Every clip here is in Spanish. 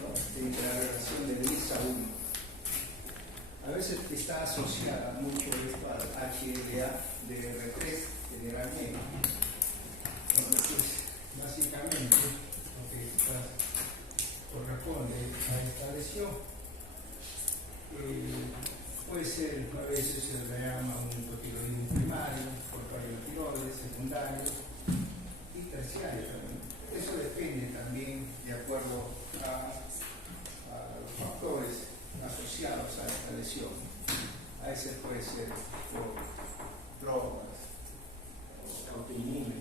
¿no? Entre la relación de 10 a 1. A veces está asociada mucho esto al HLA de R3 generalmente. Entonces, básicamente, lo que corresponde a esta lesión puede ser, a veces se le llama un hipotiroidismo primario, por pariotiroides, secundario y terciario también. Eso depende también de acuerdo a los factores asociados a esta lesión. A veces puede ser por drogas o autoinmune.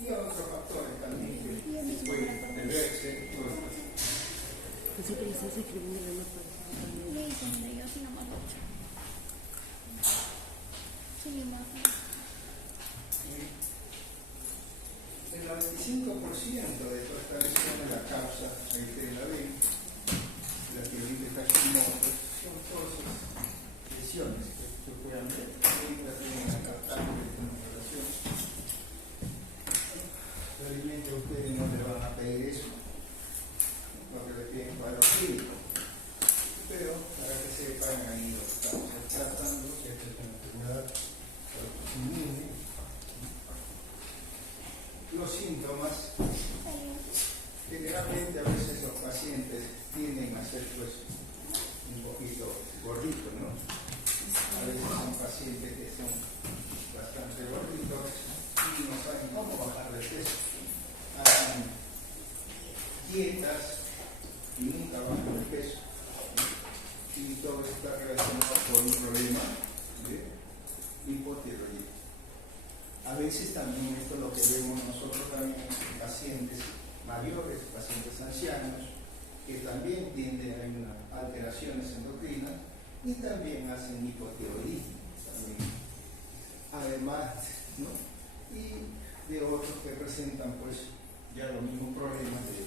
Y otros factores también que pueden deberse. Pensé que le estás escribiendo en una página. El 95% de toda esta lesión es la causa de la B, la tiroides Hashimoto, son todas lesiones que puedan ver. Ahorita tienen acá de relación. Realmente a ustedes no le van a pedir eso, porque le piden cuadro clínico. Pero para que sepan, ahí lo estamos tratando, si esta es una enfermedad autoinmune. Los síntomas, generalmente a veces los pacientes tienden a ser pues un poquito gorditos, ¿no? A veces son pacientes que son bastante gorditos y no saben cómo bajar de peso. Hacen dietas y nunca bajan de peso. Y todo está relacionado con un problema de hipotiroidismo. A veces también esto es lo que vemos nosotros también en pacientes mayores, pacientes ancianos, que también tienden a unas alteraciones endocrinas y también hacen hipotiroidismo también. Además, ¿no? Y de otros que presentan pues ya los mismos problemas de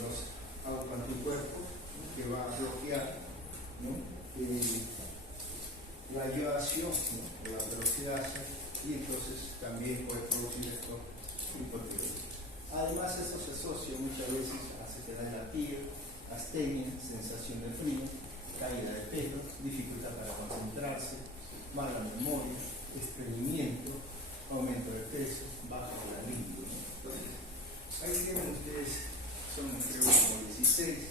los autoanticuerpos, ¿no? Que va a bloquear, ¿no? La iodación, ¿no? Por la peroxidasa, y entonces también puede producir esto hipotiroidismo. Además, esto se asocia muchas veces a sequedad de la piel, astenia, sensación de frío, caída de pelo, dificultad para concentrarse, mala memoria, estreñimiento, aumento de peso, baja de la libido, ¿no? Entonces, ahí tienen ustedes, son creo como 16,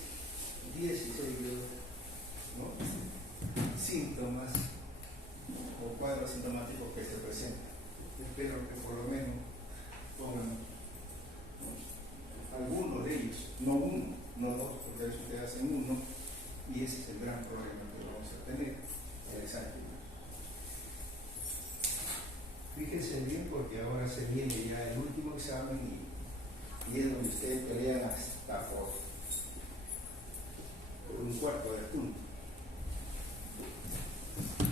¿no? Síntomas o cuadros sintomáticos que se presentan. Espero que por lo menos pongan, ¿no? Alguno de ellos, no uno, no dos, porque a veces ustedes hacen uno y ese es el gran problema que vamos a tener en el examen. Fíjense bien porque ahora se viene ya el último examen y es donde ustedes pelean hasta por un cuarto de punto.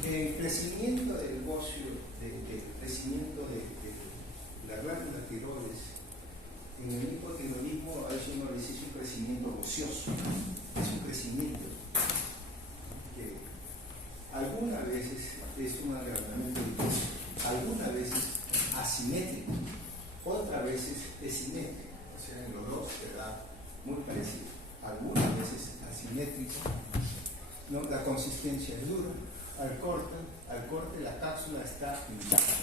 El crecimiento del bocio, el crecimiento de la glándula tiroides, en el hipotiroidismo a veces uno le dice es un crecimiento ocioso, es un crecimiento que algunas veces es un agrandamiento difuso, algunas veces asimétrico, otras veces es simétrico, o sea, en los dos se da muy parecido, algunas veces asimétrico, ¿no? La consistencia es dura. Al corte la cápsula está intacta.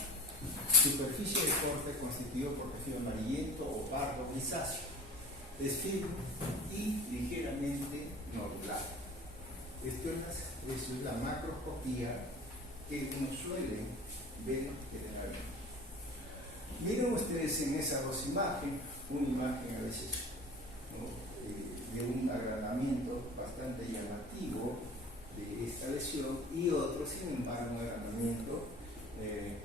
Superficie de corte constituido por tejido amarillento o pardo grisáceo. Es firme y ligeramente nodular. Esto es la macroscopía que uno suele ver generalmente. Miren ustedes en esas dos imágenes, una imagen a veces, ¿no? De un agrandamiento bastante llamativo de esta lesión y otro, sin embargo, un agrandamiento de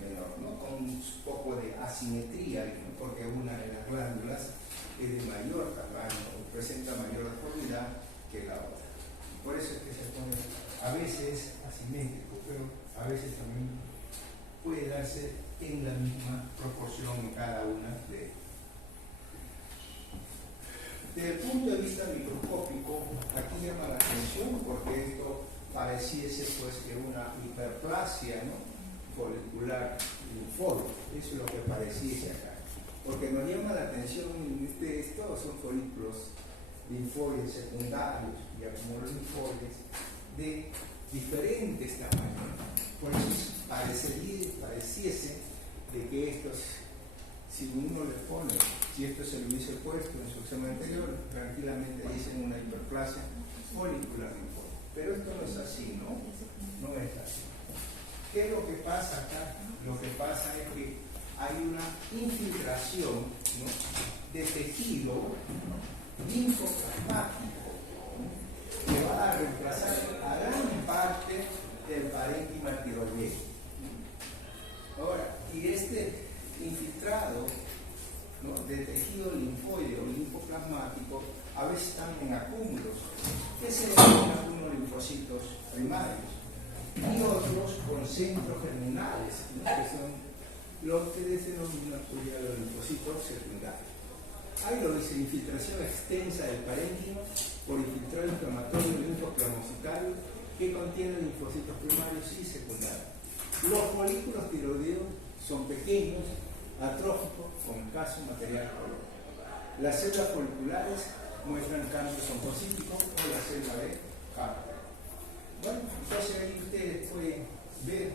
menor, ¿no? Con un poco de asimetría, ¿no? Porque una de las glándulas es de mayor tamaño, presenta mayor deformidad que la otra. Por eso es que se pone a veces asimétrico, pero a veces también puede darse en la misma proporción en cada una de ellas. Desde el punto de vista microscópico, aquí llama la atención porque esto pareciese pues que una hiperplasia, ¿no? Folicular Eso es lo que apareciese acá. Porque nos llama la atención, todos son folículos linfoides secundarios y acumulolinfoides de diferentes tamaños. Por eso pareciese de que estos, si uno le pone, si esto se lo hubiese puesto en su examen anterior, tranquilamente dicen una hiperplasia folicular linfoide. Pero esto no es así, ¿no? No es así. ¿Qué es lo que pasa acá? Lo que pasa es que hay una infiltración, ¿no?, de tejido linfoplasmático, ¿no?, que va a reemplazar a gran parte del parénquima tiroideo. Ahora, y este infiltrado, ¿no?, de tejido linfoide o linfoplasmático a veces están en acúmulos, que se denominan algunos linfocitos primarios, y otros con centros germinales, ¿no?, que son los que se denominan los linfocitos secundarios. Ahí lo dice: infiltración extensa del parénquima por infiltrado inflamatorio linfoplasmocitario que contiene linfocitos primarios y secundarios. Los folículos tiroideos son pequeños, atróficos, con escaso material color. Las células foliculares muestran cambios oncocíticos como la célula B, Harper. Bueno, entonces ahí ustedes pueden ver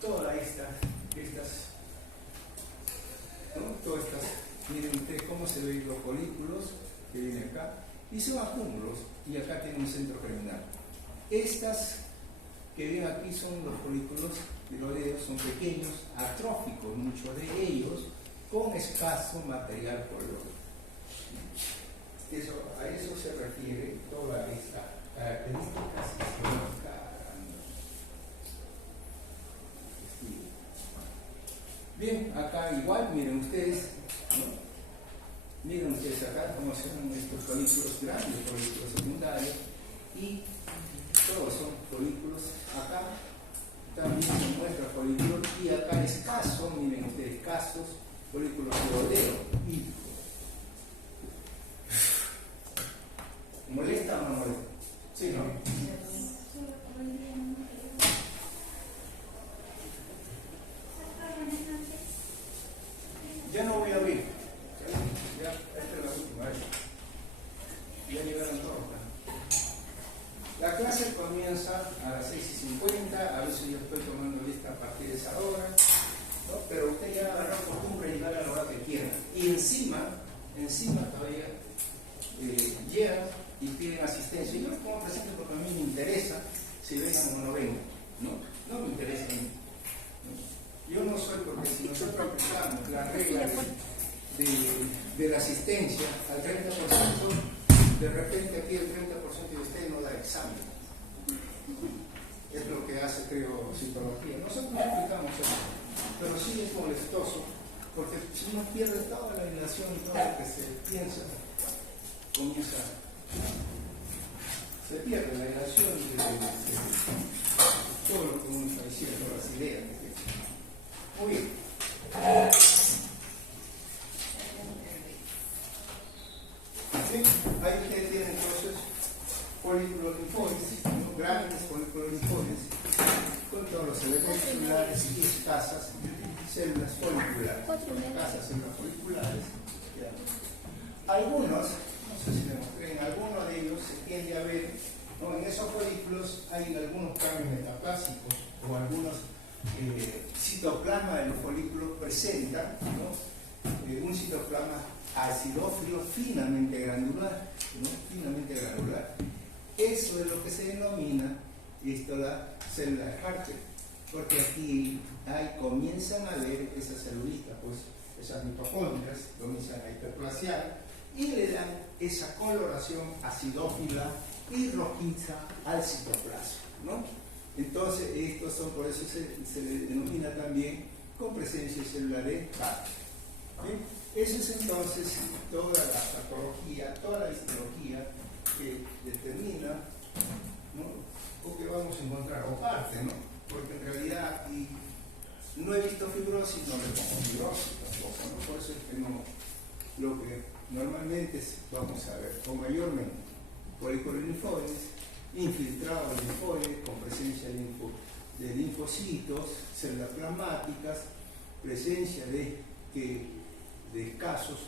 todas estas, ¿no?, todas estas, miren ustedes cómo se ven los folículos que vienen acá, y son acúmulos, y acá tiene un centro germinal. Estas que ven aquí son los folículos tiroideos, son pequeños, atróficos, muchos de ellos, con escaso material color. A eso se refiere toda esta característica sistémica. Bien, acá igual, miren ustedes, ¿no?, miren ustedes acá cómo se ven estos folículos grandes, folículos secundarios, y todos son folículos. Acá también se muestra folículos, y acá escaso, miren ustedes, escasos folículos tiroideos. Y ¿molesta o no molesta? Sí, ¿no? Ya no voy a abrir. Ya, esta es la última vez. Ya llegaron todos. La clase comienza a las 6:50. A veces yo estoy tomando lista a partir de esa hora, ¿no? Pero usted ya agarró costumbre de llegar a la hora que quiera. Y encima todavía llegan y piden asistencia. Yo los pongo presente porque a mí me interesa si vengan o no vengan. No me interesa a mí. Yo no soy, porque si nosotros aplicamos la regla de la asistencia al 30%, de repente aquí el 30% de usted no da examen. Es lo que hace, creo, psicología. Nosotros no explicamos eso, pero sí es molestoso, porque si uno pierde toda la relación y todo lo que se piensa, se pierde la relación de todo lo que uno está diciendo, las ideas. Muy bien. ¿Sí? Ahí ustedes tienen entonces folículos linfoides, ¿no?, grandes folículos linfoides, con todos los elementos celulares y escasas células foliculares. Escasas células foliculares. ¿Ya? Algunos, no sé si me mostré, en algunos de ellos se tiende a ver, ¿no?, en esos folículos hay algunos cambios metaplásicos o algunos citoplasma de los folículos presenta, ¿no?, un citoplasma acidófilo finamente granular, ¿no?, finamente granular. Eso es lo que se denomina la célula de Harper, porque aquí comienzan a ver esas celulitas, pues esas mitocondrias comienzan a hiperplasiar y le dan esa coloración acidófila y rojiza al citoplasma, ¿no? Entonces, estos son, por eso se le denomina también con presencia celular de Harper. Esa es entonces toda la patología, toda la histología que determina, ¿no?, o que vamos a encontrar, o parte, ¿no?, porque en realidad aquí no he visto fibrosis, no le pongo fibrosis tampoco, ¿no? Por eso es que no, lo que normalmente vamos a ver, o mayormente, folículos linfoides, infiltrados linfoides con presencia de linfocitos, células plasmáticas, presencia de escasos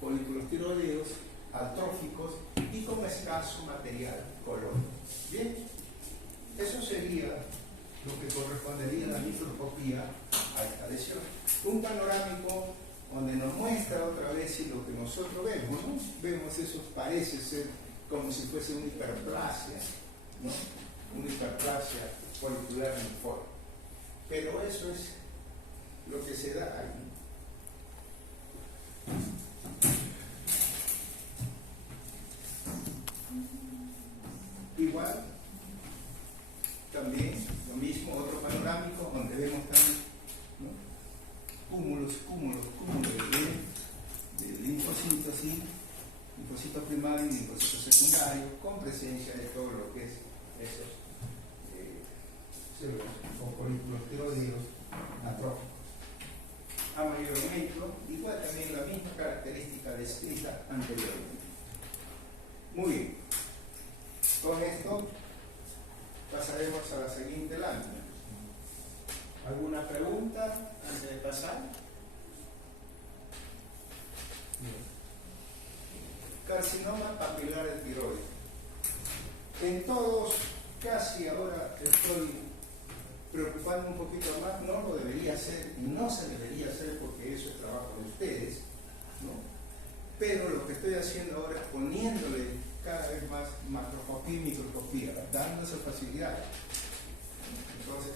folículos tiroideos atróficos y con escaso material colónico. Bien, eso sería lo que correspondería a la microscopía a esta lesión. Un panorámico donde nos muestra otra vez si lo que nosotros vemos, ¿no? Vemos eso, parece ser como si fuese una hiperplasia, ¿no? Una hiperplasia folicular uniforme. Pero eso es lo que se da ahí. Igual, también lo mismo, otro panorámico donde vemos también, ¿no? cúmulos de linfocitos, ¿sí? Linfocitos primarios y linfocitos secundarios, con presencia de todo lo que es esos células o folículos tiroideos atróficos. A mayor aumento, igual también la misma característica descrita anteriormente. Muy bien. Con esto pasaremos a la siguiente lámina. ¿Alguna pregunta antes de pasar? Carcinoma papilar del tiroides. En todos, casi ahora estoy preocupando un poquito más, no lo debería hacer y no se debería hacer porque eso es trabajo de ustedes, ¿no? Pero lo que estoy haciendo ahora es poniéndole cada vez más macroscopía y microscopía, dándose facilidad. Entonces,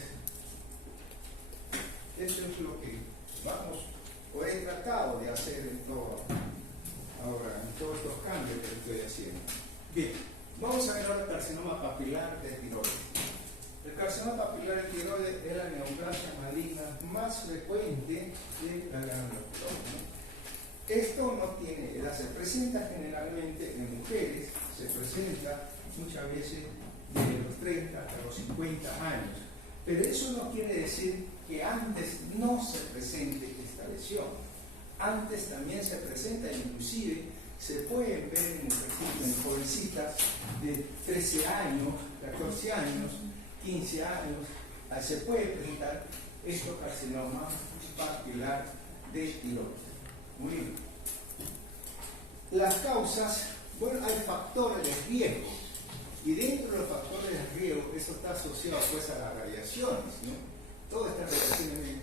eso es lo que vamos, o he tratado de hacer en todos estos cambios que estoy haciendo. Bien, vamos a ver ahora el carcinoma papilar de tiroides. El carcinoma papilar de tiroides es la neoplasia maligna más frecuente de la glándula tiroides. Esto no tiene edad, se presenta generalmente en mujeres, se presenta muchas veces desde los 30 hasta los 50 años. Pero eso no quiere decir que antes no se presente esta lesión. Antes también se presenta, inclusive se pueden ver en jovencitas de 13 años, 14 años, 15 años, se puede presentar estos carcinomas papilar de tiroides. Muy bien. Las causas, bueno, hay factores de riesgo y dentro de los factores de riesgo eso está asociado pues a las radiaciones, ¿no? Todas estas radiaciones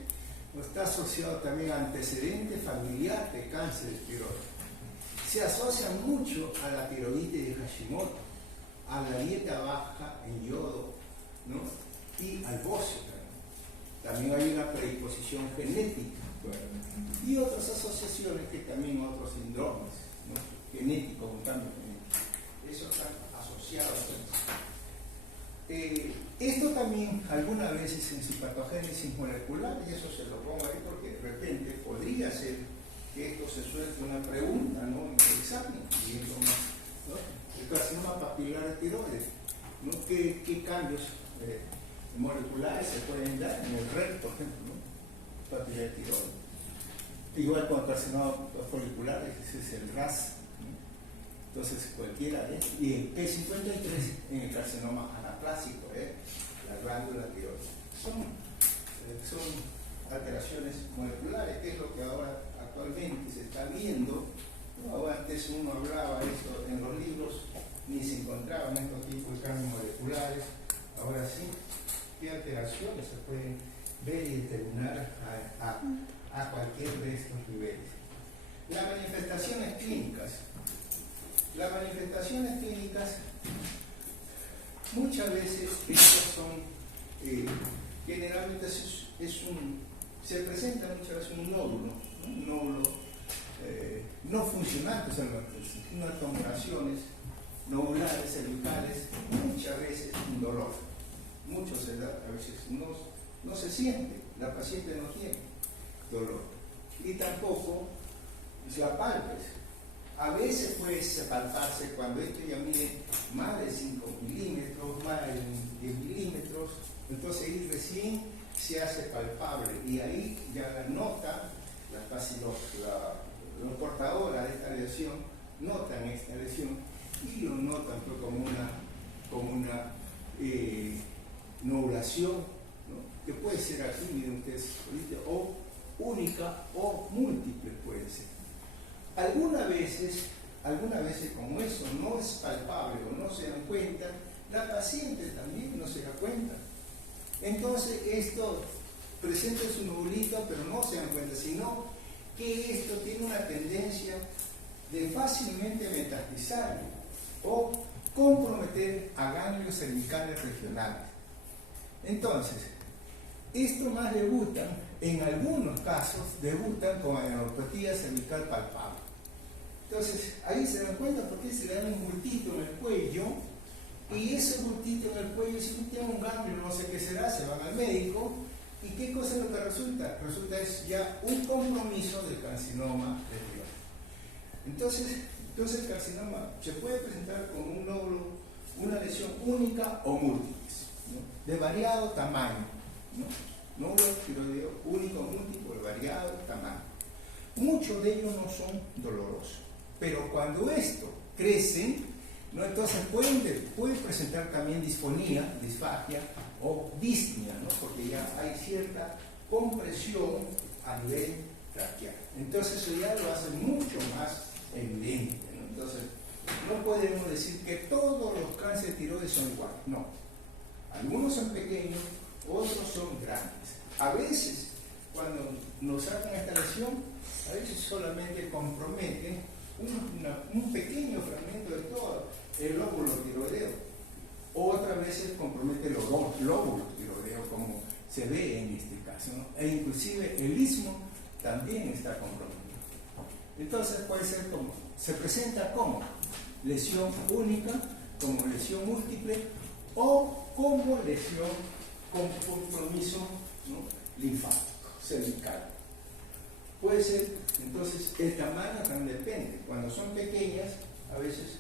está asociado también a antecedentes familiares de cáncer de tiroides. Se asocia mucho a la tiroiditis de Hashimoto, a la dieta baja en yodo, ¿no? Y al bocio también. También hay una predisposición genética. Y otras asociaciones que también otros síndromes, ¿no? Genéticos, un cambio genético. Eso está asociado a eso. Esto también algunas veces en su patogénesis molecular, y eso se lo pongo ahí porque de repente podría ser que esto se suelte una pregunta, ¿no? En el examen, ¿no? El carcinoma papilar de tiroides, ¿no? ¿Qué cambios moleculares se pueden dar en el RET, por ejemplo, ¿no? Papilar de tiroides? Igual con el carcinoma folicular, ese es el RAS, ¿no? Entonces cualquiera de ellos. Y el P53 en el carcinoma anaplásico, la glándula tiroides. Son alteraciones moleculares, que es lo que ahora actualmente se está viendo, ¿no? Antes uno hablaba de esto en los libros, ni se encontraban estos tipos de cambios moleculares. Ahora sí, qué alteraciones se pueden ver y determinar a cualquier de estos niveles. Las manifestaciones clínicas. Las manifestaciones clínicas muchas veces estos son, generalmente se presenta muchas veces un nódulo, no funcionante, o sea, unas tumoraciones nodulares, cervicales, muchas veces un dolor. Muchos a veces no se siente, la paciente no tiene dolor. Y tampoco la palpes. A veces puede palparse cuando esto ya mide más de 5 milímetros, más de 10 milímetros, entonces ahí recién se hace palpable y ahí ya la nota, los portadores de esta lesión notan esta lesión y lo notan como una nodulación, ¿no? Que puede ser aquí, miren ustedes, o única o múltiple puede ser. Algunas veces como eso no es palpable o no se dan cuenta, la paciente también no se da cuenta. Entonces esto presenta su nubulito, pero no se dan cuenta, sino que esto tiene una tendencia de fácilmente metastizar o comprometer a ganglios cervicales regionales. Entonces, esto más debutan, en algunos casos, debutan con adenopatía cervical palpable. Entonces, ahí se dan cuenta porque se dan un bultito en el cuello, y ese bultito en el cuello, si tiene un ganglio, no sé qué será, se van al médico, y ¿qué cosa es lo que resulta? Resulta es ya un compromiso del carcinoma de tiroides. Entonces el carcinoma se puede presentar como un nódulo, una lesión única o múltiples, ¿no? De variado tamaño, ¿no? Nódulo tiroideo único o múltiple de variado tamaño. Muchos de ellos no son dolorosos, pero cuando esto crecen, ¿no? Entonces pueden presentar también disfonía, disfagia o disnea, ¿no? Porque ya hay cierta compresión a nivel traqueal. Entonces eso ya lo hace mucho más evidente, ¿no? Entonces no podemos decir que todos los cánceres de tiroides son iguales, no. Algunos son pequeños, otros son grandes. A veces, cuando nos sacan esta lesión, a veces solamente comprometen un pequeño fragmento de todo el lóbulo tiroideo. Otras veces compromete los dos lóbulos tiroideos, como se ve en este caso, ¿no? E inclusive el istmo también está comprometido. Entonces puede ser como, se presenta como lesión única, como lesión múltiple o como lesión con compromiso, ¿no? Linfático, cervical. Puede ser, entonces el tamaño también depende. Cuando son pequeñas, a veces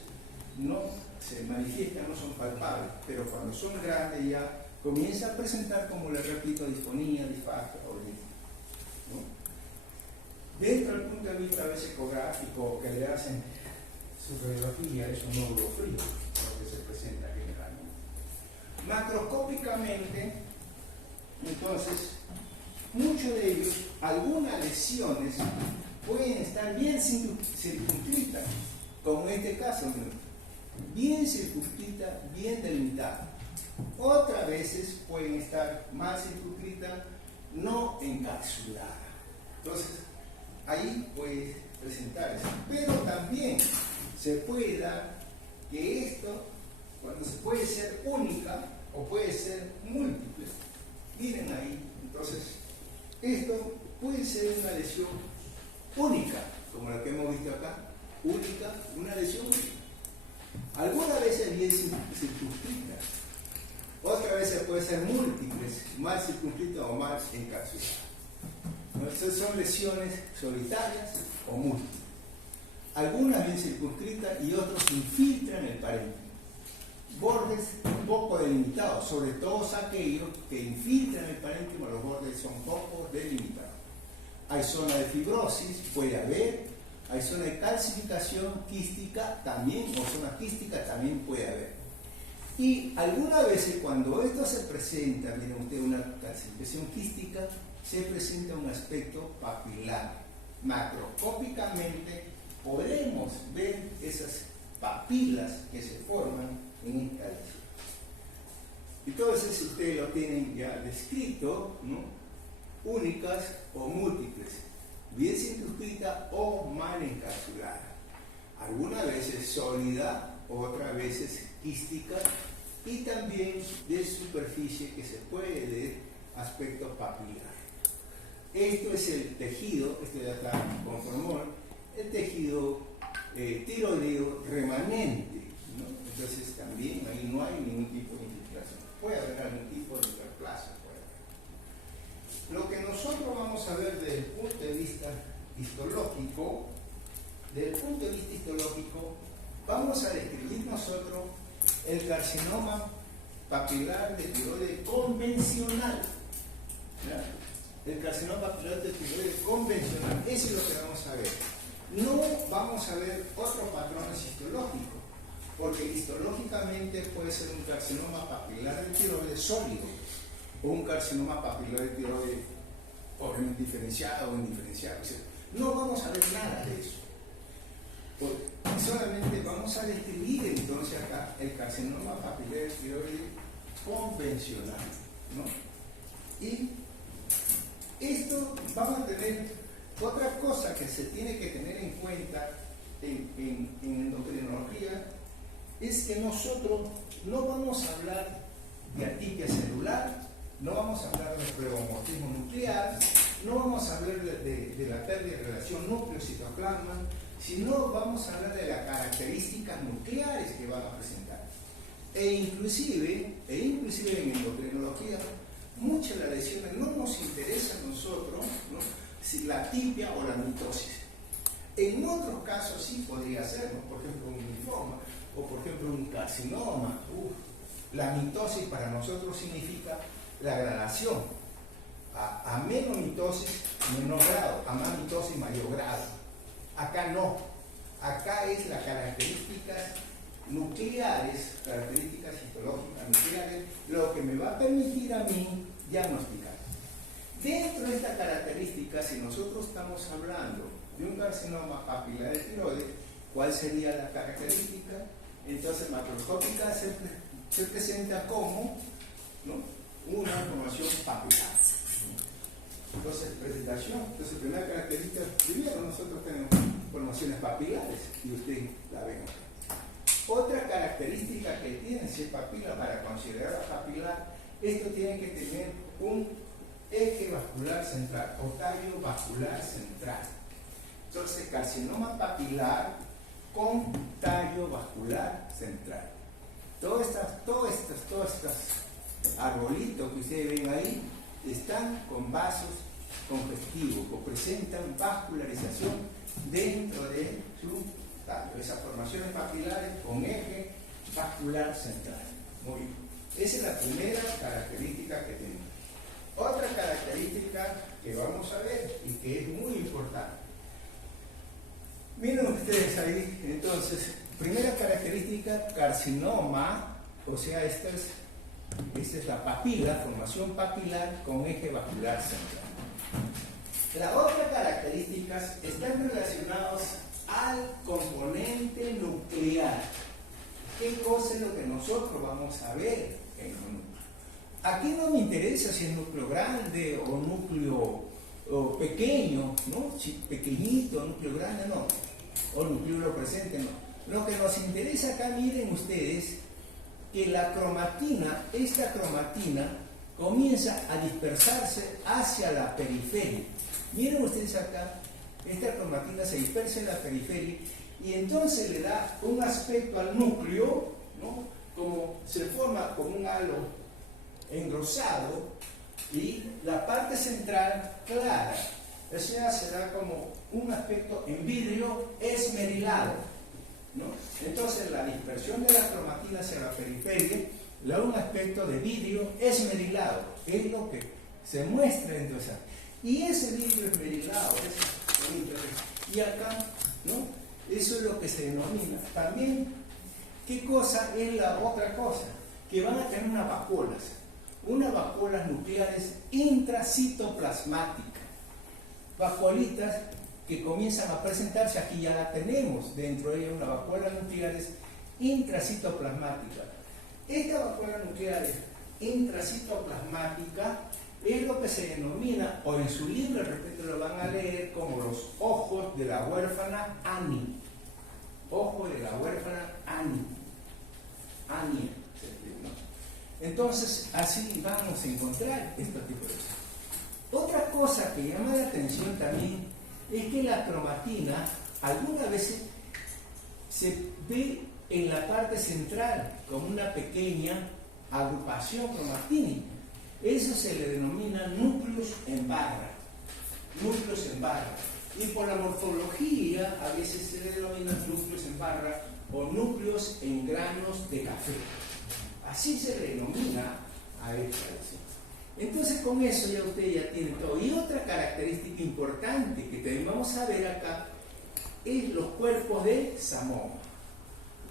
no se manifiestan, no son palpables, pero cuando son grandes ya comienza a presentar, como les repito, disfonía, disfagia o disnea, ¿no? Dentro del punto de vista a veces ecográfico que le hacen su radiografía, es un nódulo frío, lo que se presenta generalmente. Macroscópicamente, entonces, muchos de ellos, algunas lesiones pueden estar bien circunscritas, como en este caso, bien circunscrita, bien delimitada. Otras veces pueden estar más circunscritas, no encapsuladas. Entonces, ahí puede presentar eso. Pero también se puede dar que esto, cuando se puede ser única o puede ser múltiple, miren ahí, entonces, esto puede ser una lesión única, como la que hemos visto acá, única, una lesión única. Algunas veces bien circunscritas, otras veces puede ser múltiples, mal circunscritas o mal encapsuladas. Entonces son lesiones solitarias o múltiples. Algunas bien circunscritas y otros infiltran el parénquima. Bordes un poco delimitados, sobre todo aquellos que infiltran el parénquima, los bordes son poco delimitados. Hay zona de fibrosis, puede haber. Hay zona de calcificación quística también, o zona quística también puede haber. Y algunas veces cuando esto se presenta, miren ustedes, una calcificación quística, se presenta un aspecto papilar. Macroscópicamente podemos ver esas papilas que se forman en esta lesión. Entonces, si ustedes lo tienen ya descrito, ¿no? Únicas o múltiples, bien circunscrita o mal encapsulada. Algunas veces sólida, otras veces quística y también de superficie que se puede ver aspecto papilar. Esto es el tejido, este de acá con formol, el tejido tiroideo remanente, ¿no? Entonces también ahí no hay ningún tipo de infiltración. Puede haber algún tipo de hiperplasia. Lo que nosotros vamos a ver desde el punto de vista histológico, vamos a describir nosotros el carcinoma papilar de tiroides convencional. ¿Ya? El carcinoma papilar de tiroides convencional, eso es lo que vamos a ver. No vamos a ver otros patrones histológicos, porque histológicamente puede ser un carcinoma papilar de tiroides sólido o un carcinoma papilar de tiroides o en diferenciado o indiferenciado. O sea, no vamos a ver nada de eso. Solamente vamos a describir entonces acá el carcinoma papilar tiroide convencional, ¿no? Y esto vamos a tener otra cosa que se tiene que tener en cuenta en endocrinología, es que nosotros no vamos a hablar de atipia celular, no vamos a hablar de pleomorfismo nuclear, no vamos a hablar de la pérdida de relación núcleo-citoplasma, sino vamos a hablar de las características nucleares que van a presentar. E inclusive en endocrinología, muchas de las lesiones no nos interesan a nosotros, ¿no? Si la atipia o la mitosis. En otros casos sí podría ser, ¿no? Por ejemplo, un linfoma o por ejemplo un carcinoma. La mitosis para nosotros significa la gradación. A menos mitosis, menor grado, a más mitosis, mayor grado. Acá no. Acá es las características nucleares, características histológicas nucleares, lo que me va a permitir a mí diagnosticar. Dentro de estas características, si nosotros estamos hablando de un carcinoma papilar de tiroides, ¿cuál sería la característica? Entonces, macroscópica se presenta como, ¿no?, una formación papilar. Entonces, presentación. Entonces, primera característica, primero nosotros tenemos formaciones papilares y ustedes la ven. Otra característica que tiene si es papila, para considerar papilar, esto tiene que tener un eje vascular central o tallo vascular central. Entonces, carcinoma papilar con tallo vascular central. Todos estos arbolitos que ustedes ven ahí están con vasos congestivos o presentan vascularización dentro de su tallo. Esas formaciones papilares con eje vascular central. Muy bien. Esa es la primera característica que tenemos. Otra característica que vamos a ver y que es muy importante. Miren ustedes ahí, entonces, primera característica, carcinoma, o sea, esta es la papila, formación papilar con eje vascular central. Las otras características están relacionadas al componente nuclear. ¿Qué cosa es lo que nosotros vamos a ver en un núcleo? Aquí no me interesa si es núcleo grande o núcleo pequeño, ¿no? Si pequeñito, núcleo grande, no. O núcleo presente, no. Lo que nos interesa acá, miren ustedes, que la cromatina, esta cromatina, comienza a dispersarse hacia la periferia. Miren ustedes acá, esta cromatina se dispersa en la periferia y entonces le da un aspecto al núcleo, ¿no? Como se forma como un halo engrosado y la parte central clara. Eso ya se da como un aspecto en vidrio esmerilado, ¿no? Entonces la dispersión de la cromatina hacia la periferia le da un aspecto de vidrio esmerilado, es lo que se muestra entonces. Y ese vidrio esmerilado, y acá, ¿no? Eso es lo que se denomina. También, ¿qué cosa es la otra cosa? Que van a tener unas vacuolas nucleares intracitoplasmáticas. Vacuolitas que comienzan a presentarse, aquí ya la tenemos, dentro de ellas unas vacuolas nucleares intracitoplasmáticas. Esta vacuola nuclear intracitoplasmática es lo que se denomina, o en su libro, repito, lo van a leer como los ojos de la huérfana Annie. Ojo de la huérfana Annie. Annie. Entonces, así vamos a encontrar este tipo de cosas. Otra cosa que llama la atención también es que la cromatina algunas veces se ve en la parte central como una pequeña agrupación cromatínica. Eso se le denomina núcleos en barra. Núcleos en barra. Y por la morfología a veces se le denomina núcleos en barra o núcleos en granos de café. Así se le denomina a esta lesión. Entonces con eso ya usted ya tiene todo. Y otra característica importante que también vamos a ver acá es los cuerpos de Samoma.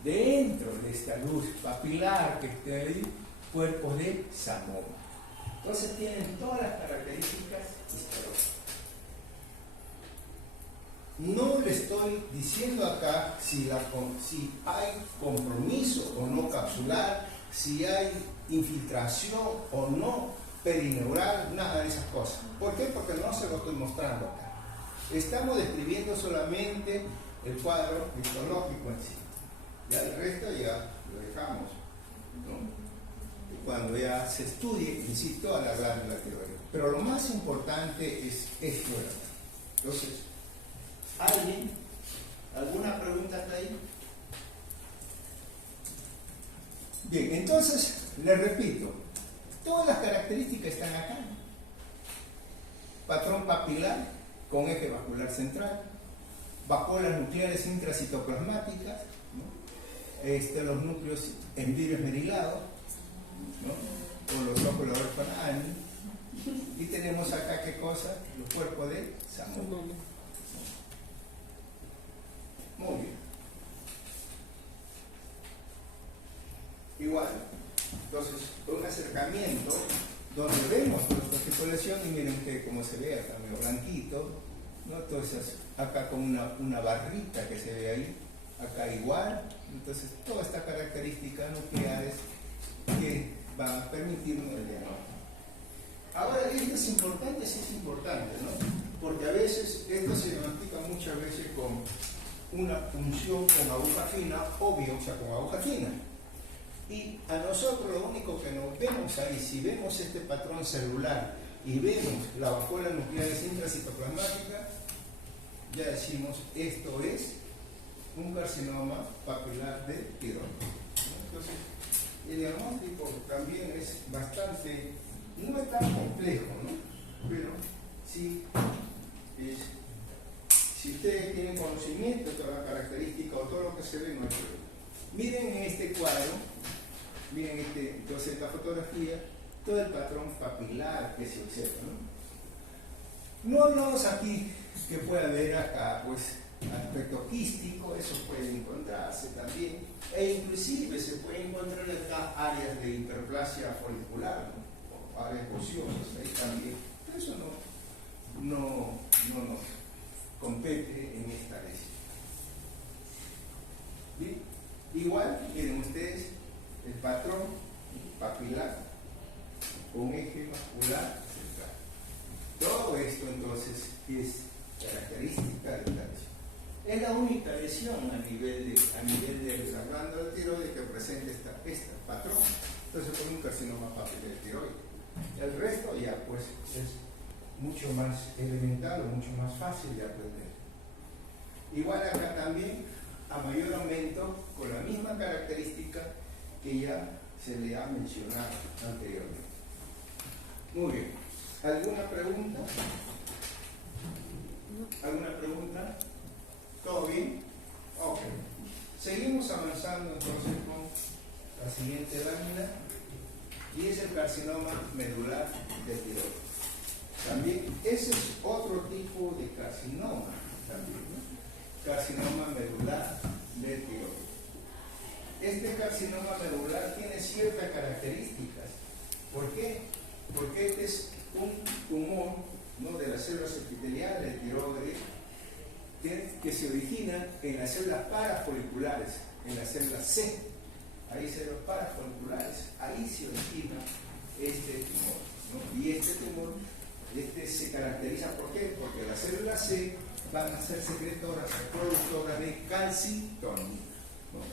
Dentro de esta luz papilar que está ahí, cuerpos de Samoma. Entonces tienen todas las características histológicas. no le estoy diciendo acá si hay compromiso o no capsular, si hay infiltración o no perineural, nada de esas cosas. ¿Por qué? Porque no se lo estoy mostrando acá. Estamos describiendo solamente el cuadro histológico en sí. Ya el resto ya lo dejamos, ¿no? Y cuando ya se estudie, insisto, a la glándula tiroides. Pero lo más importante es esto. Entonces, ¿alguna pregunta hasta ahí? Bien, entonces, les repito, todas las características están acá. Patrón papilar con eje vascular central, vacuolas nucleares intracitoplasmáticas, ¿no? Los núcleos en vidrio esmerilado, ¿no? O los óculos orfanani. Y tenemos acá, ¿qué cosa? Los cuerpos de Salmón. Muy bien. Igual, entonces, un acercamiento donde vemos nuestra articulación y miren que como se ve acá medio blanquito, ¿no? Entonces, acá con una barrita que se ve ahí, acá igual. Entonces, todas estas características nucleares que van a permitirnos el diagnóstico. Ahora, esto es importante, sí es importante, ¿no? Porque a veces esto se diagnostica muchas veces con una punción con aguja fina o biopsia con aguja fina. Y a nosotros lo único que nos vemos ahí, si vemos este patrón celular y vemos la vacuola nuclear intracitoplasmática, ya decimos, esto es un carcinoma papilar de tiroides. Entonces, el diagnóstico también es bastante, no es tan complejo, ¿no? Pero sí, si ustedes tienen conocimiento de toda la característica o todo lo que se ve, no hay problema. Miren en este cuadro, miren entonces esta fotografía, todo el patrón papilar que se observa, ¿no? No hablamos aquí que pueda haber acá, pues, aspecto quístico, eso puede encontrarse también, e inclusive se puede encontrar acá áreas de hiperplasia folicular, ¿no? O áreas ociosas, ahí también. Eso no nos compete en esta lesión. Bien, igual miren ustedes el patrón papilar con eje vascular central. Todo esto entonces es característica de esta lesión. Es la única lesión a nivel de la glándula tiroides que presenta este patrón. Entonces es un carcinoma papilar de tiroides. El resto ya pues es mucho más elemental o mucho más fácil de aprender. Igual acá también a mayor aumento con la misma característica que ya se le ha mencionado anteriormente. Muy bien. ¿Alguna pregunta? ¿Alguna pregunta? ¿Todo bien? Ok. Seguimos avanzando entonces con la siguiente lámina y es el carcinoma medular de tiroides. También ese es otro tipo de carcinoma también, ¿no? Carcinoma medular de tiroides. Este carcinoma medular tiene ciertas características. ¿Por qué? Porque este es un tumor, ¿no? De las células epiteliales de tiroides que se origina en las células parafoliculares, en las células C. Ahí células parafoliculares, ahí se origina este tumor, ¿no? Y este tumor se caracteriza, ¿por qué? Porque las células C van a ser secretoras o productoras de calcitonina, ¿no?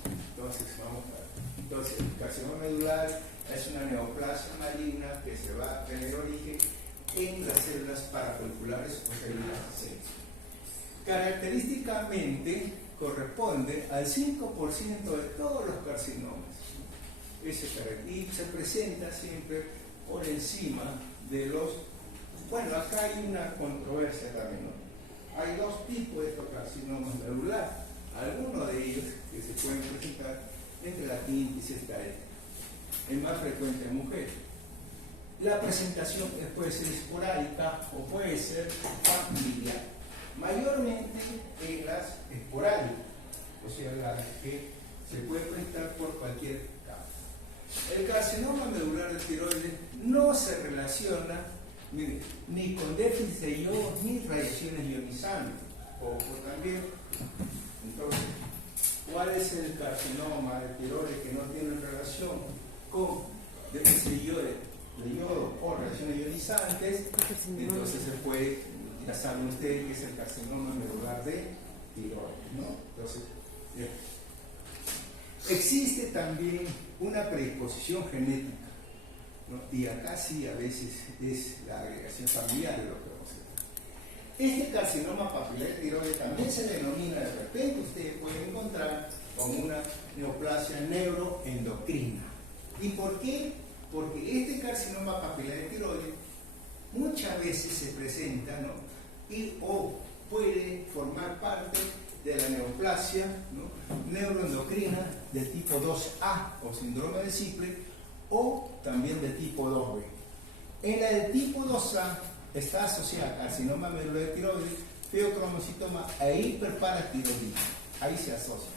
Entonces, el carcinoma medular es una neoplasia maligna que se va a tener origen en las células parafoliculares o células C. Característicamente corresponde al 5% de todos los carcinomas. Y se presenta siempre por encima de los... Bueno, acá hay una controversia también, ¿no? Hay dos tipos de estos carcinomas medulares. Algunos de ellos que se pueden presentar entre la quinta y sexta edad. Es más frecuente en mujeres. La presentación puede ser esporádica o puede ser familiar. Mayormente en las esporádicas, o sea, las que se pueden presentar por cualquier causa. El carcinoma medular de tiroides no se relaciona ni con déficit de iodo ni radiaciones ionizantes. o también, entonces, ¿cuál es el carcinoma de tiroides que no tiene relación con déficit de yodo o reacciones ionizantes? Entonces se puede, ya saben ustedes que es el carcinoma medular de tiroides, ¿no? Entonces, existe también una predisposición genética, ¿no? Y acá sí a veces es la agregación familiar de lo que vamos a ver. Este carcinoma papilar de tiroides también se denomina, de repente ustedes pueden encontrar como una neoplasia neuroendocrina. ¿Y por qué? Porque este carcinoma papilar de tiroides muchas veces se presenta, ¿no? O puede formar parte de la neoplasia, ¿no?, neuroendocrina del tipo 2A o síndrome de Siple, o también del tipo 2B. En la del tipo 2A está asociada a carcinoma medular de tiroides, feocromocitoma e hiperparatiroidismo. Ahí se asocia.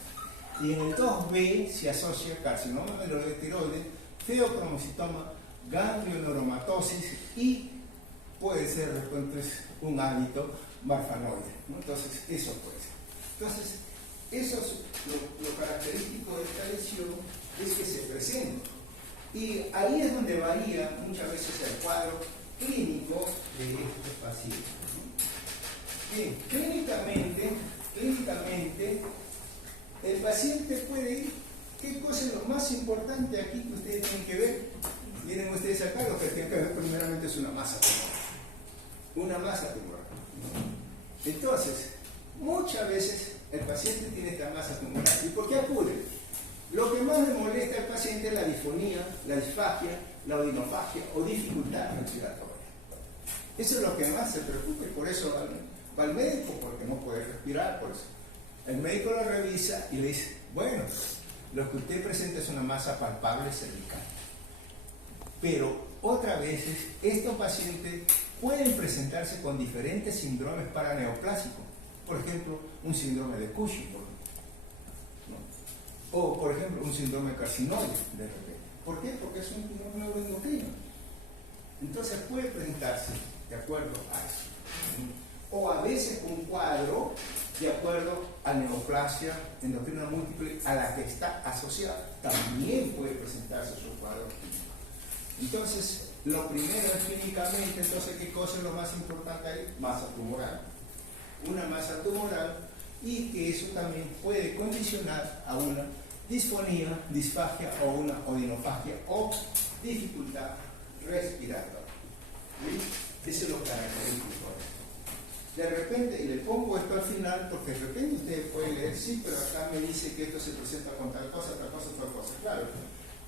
Y en el 2B se asocia carcinoma medular de tiroides, feocromocitoma, ganglioneuromatosis y puede ser después un hábito marfanoide, ¿no? Entonces, eso puede ser. Entonces, eso es lo característico de esta lesión, es que se presenta. Y ahí es donde varía muchas veces el cuadro clínico de estos pacientes, ¿no? Bien, clínicamente, el paciente puede ir. ¿Qué cosa es lo más importante aquí que ustedes tienen que ver? Miren ustedes acá, lo que tienen que ver primeramente es una masa tumoral. Una masa tumoral, ¿no? Entonces, muchas veces el paciente tiene esta masa tumoral. ¿Y por qué acude? Lo que más le molesta al paciente es la disfonía, la disfagia, la odinofagia o dificultad respiratoria. Eso es lo que más se preocupa y por eso va al médico, porque no puede respirar. Por eso el médico lo revisa y le dice, bueno, lo que usted presenta es una masa palpable cervical. Pero otras veces estos pacientes pueden presentarse con diferentes síndromes paraneoplásicos. Por ejemplo, un síndrome de Cushing, ¿no? O por ejemplo, un síndrome carcinoide de repente. ¿Por qué? Porque es un tumor neuroendocrino. Entonces puede presentarse de acuerdo a eso. O a veces un cuadro de acuerdo a neoplasia endocrina múltiple a la que está asociada. También puede presentarse su cuadro clínico. Entonces, lo primero es clínicamente, entonces, ¿qué cosa es lo más importante ahí? Masa tumoral. Una masa tumoral, y que eso también puede condicionar a una disfonía, disfagia o una odinofagia o dificultad respiratoria. ¿Sí? Eso es lo característico. De repente, y le pongo esto al final porque de repente ustedes pueden leer, sí, pero acá me dice que esto se presenta con tal cosa, tal cosa, tal cosa. Claro,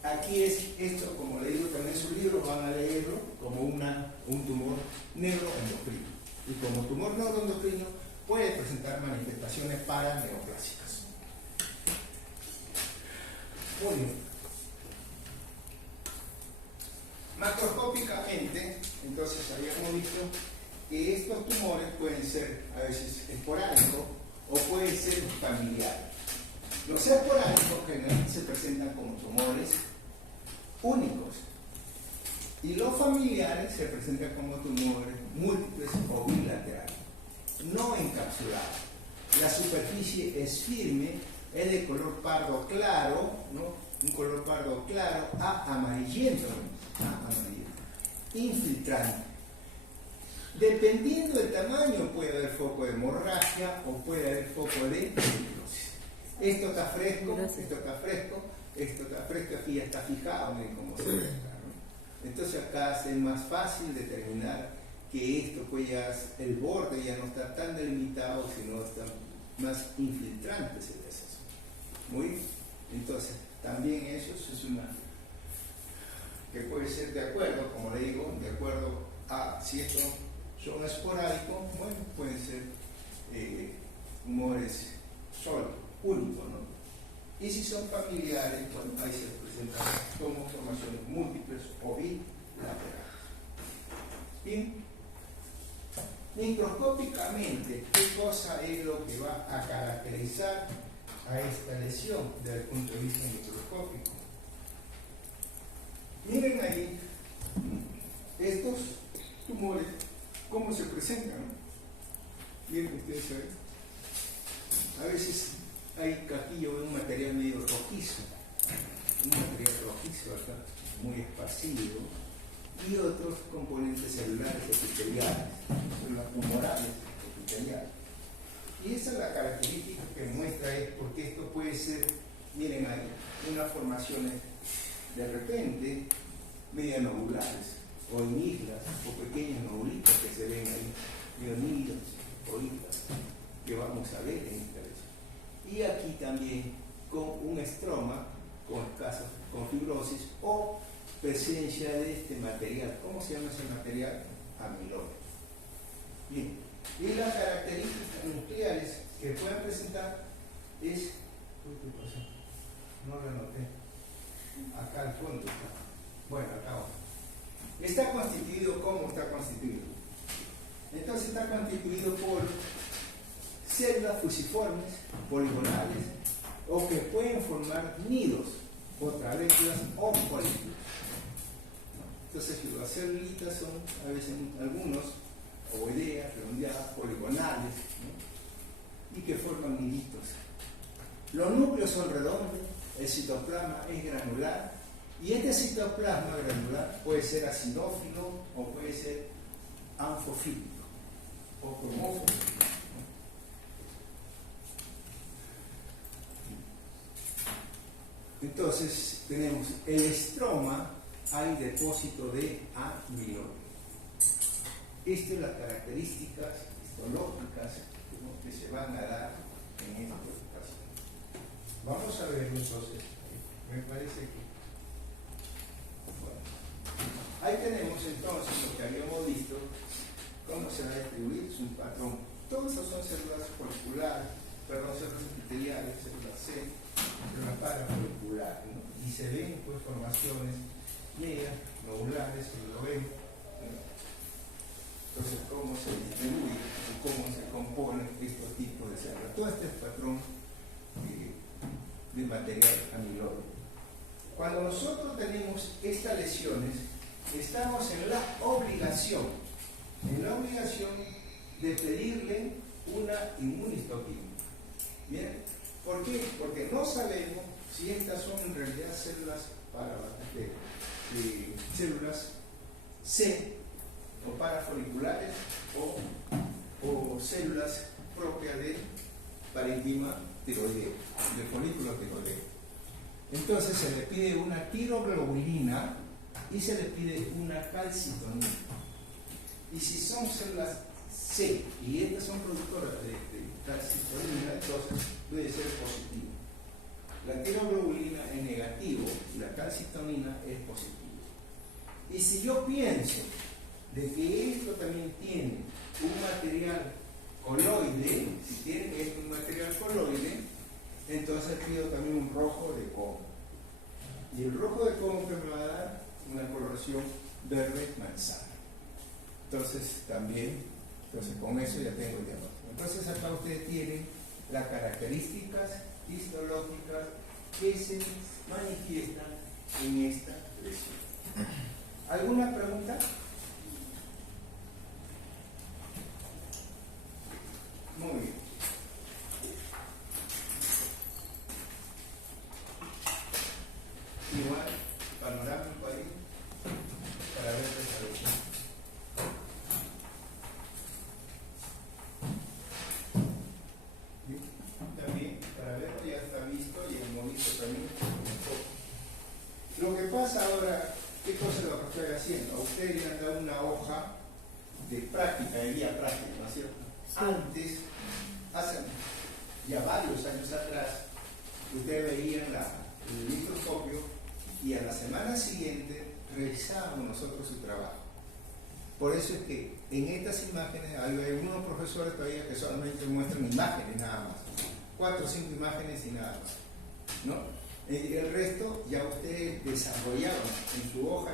aquí es esto, como le digo también en su libro, van a leerlo como un tumor neuroendocrino. Y como tumor neuroendocrino puede presentar manifestaciones paraneoplásicas. Muy bien. Macroscópicamente, entonces habíamos visto que estos tumores pueden ser a veces esporádicos o pueden ser familiares. Los esporádicos generalmente se presentan como tumores únicos y los familiares se presentan como tumores múltiples o bilaterales, no encapsulados. La superficie es firme, es de color pardo claro, ¿no? Un color pardo claro a amarillento, infiltrante. Dependiendo del tamaño puede haber foco de hemorragia o puede haber foco de necrosis. Esto está fresco, esto está fresco, esto está fresco, aquí ya está fijado, miren cómo se ve acá, ¿no? Entonces acá es más fácil determinar que esto pues ya, el borde ya no está tan delimitado, sino está más infiltrante ese deceso. Muy bien. Entonces, también eso es una que puede ser de acuerdo, como le digo, de acuerdo a si estos son esporádicos, bueno, pueden ser tumores solo, únicos, ¿no? Y si son familiares, bueno, ahí se presentan como formaciones múltiples o bilaterales. Bien, microscópicamente, ¿qué cosa es lo que va a caracterizar a esta lesión desde el punto de vista microscópico? Miren ahí, estos tumores, ¿cómo se presentan? Miren ustedes ahí. A veces hay casquillo de un material medio rojizo, acá, muy esparcido, y otros componentes celulares epiteliales, células tumorales epiteliales. Y esa es la característica que muestra es porque esto puede ser, miren ahí, unas formaciones de repente medio nodulares, o en islas, o pequeños nodulitos que se ven ahí, neonidos o islas, que vamos a ver en esta vez. Y aquí también con un estroma, con fibrosis o presencia de este material. ¿Cómo se llama ese material? Amiloide. Bien, y las características nucleares que pueden presentar es, ¿qué pasó? No lo anoté. Acá al fondo está. Bueno, acá abajo. Está constituido, ¿cómo está constituido? Entonces está constituido por células fusiformes, poligonales, o que pueden formar nidos, o trabeculas o folículos. Entonces las celulitas son a veces algunos ovoideas, redondeadas, poligonales, ¿no? Y que forman niditos. Los núcleos son redondos, el citoplasma es granular, y este citoplasma granular puede ser acidófilo o puede ser anfofílico o cromófilo. Entonces tenemos el estroma, hay depósito de amiloide. Estas son las características histológicas que se van a dar en esta presentación. Vamos a ver entonces, me parece que, bueno, ahí tenemos entonces lo que habíamos visto, cómo se va a distribuir, es un patrón. Todas esas son células foliculares, perdón, células epiteliales, células C, células parafoliculares, ¿no? Y se ven pues formaciones medias, nodulares, si lo ven, ¿no? Entonces, cómo se distribuye o cómo se componen estos tipos de células. Todo este patrón de material amiloide. Cuando nosotros tenemos estas lesiones, estamos en la obligación de pedirle una inmunistoquímica. ¿Bien? ¿Por qué? Porque no sabemos si estas son en realidad células células C o parafoliculares o células propias del parénquima tiroideo, del folículo tiroideo. Entonces se le pide una tiroglobulina y se le pide una calcitonina. Y si son células C y estas son productoras de calcitonina, entonces puede ser positivo. La tiroglobulina es negativo y la calcitonina es positiva. Y si yo pienso de que esto también tiene un material coloide, si tiene esto un material coloide, entonces pido también un rojo de Cohn. Y el rojo de Cohn que me va a dar una coloración verde manzana. Entonces también, con eso ya tengo el diagnóstico. Entonces acá ustedes tienen las características histológicas que se manifiestan en esta lesión. ¿Alguna pregunta? Muy bien. Igual, panorámico ahí, para ver esta lesión. También, para verlo ya está visto y hemos visto también. Lo que pasa ahora, ¿qué cosa es lo que estoy haciendo? A ustedes le han dado una hoja de práctica, de guía práctica, ¿no es cierto? Sí. Antes, hace ya varios años atrás, ustedes veían el microscopio y a la semana siguiente revisábamos nosotros su trabajo. Por eso es que en estas imágenes hay algunos profesores todavía que solamente muestran imágenes nada más, 4 o 5 imágenes y nada más, ¿no? El resto ya ustedes desarrollaban en su hoja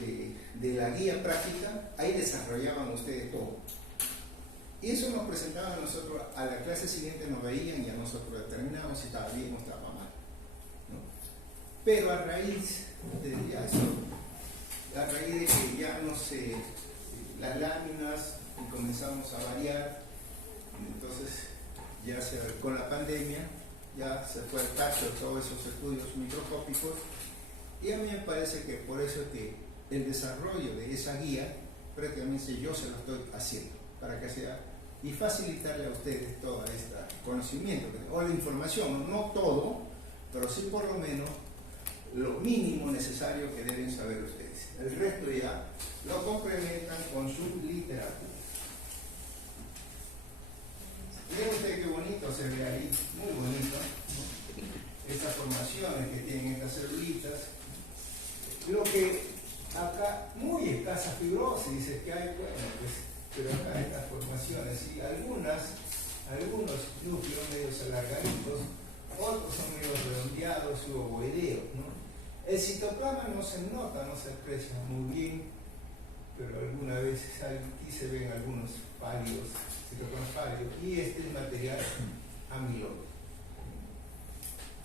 de la guía práctica, ahí desarrollaban ustedes todo. Y eso nos presentaban a nosotros, a la clase siguiente nos veían y a nosotros determinábamos si estaba bien o estaba mal, ¿no? Pero a raíz de que ya no sé, las láminas y comenzamos a variar, entonces ya con la pandemia, ya se fue al tacho todos esos estudios microscópicos, y a mí me parece que por eso que el desarrollo de esa guía, prácticamente yo se lo estoy haciendo, para que sea, y facilitarle a ustedes todo este conocimiento, o la información, no todo, pero sí por lo menos lo mínimo necesario que deben saber ustedes. El resto ya lo complementan con su literatura. Miren ustedes qué bonito se ve ahí, muy bonito, estas formaciones que tienen estas celulitas. Lo que acá, muy escasa fibrosis, dice que hay, bueno, pues, pero acá estas formaciones, y algunos núcleos medios alargaditos, otros son medio redondeados u ovoideos, ¿no? El citoplasma no se nota, no se aprecia muy bien, pero algunas veces aquí se ven algunos pálidos, citoplasmas pálidos, y este es material amiloide.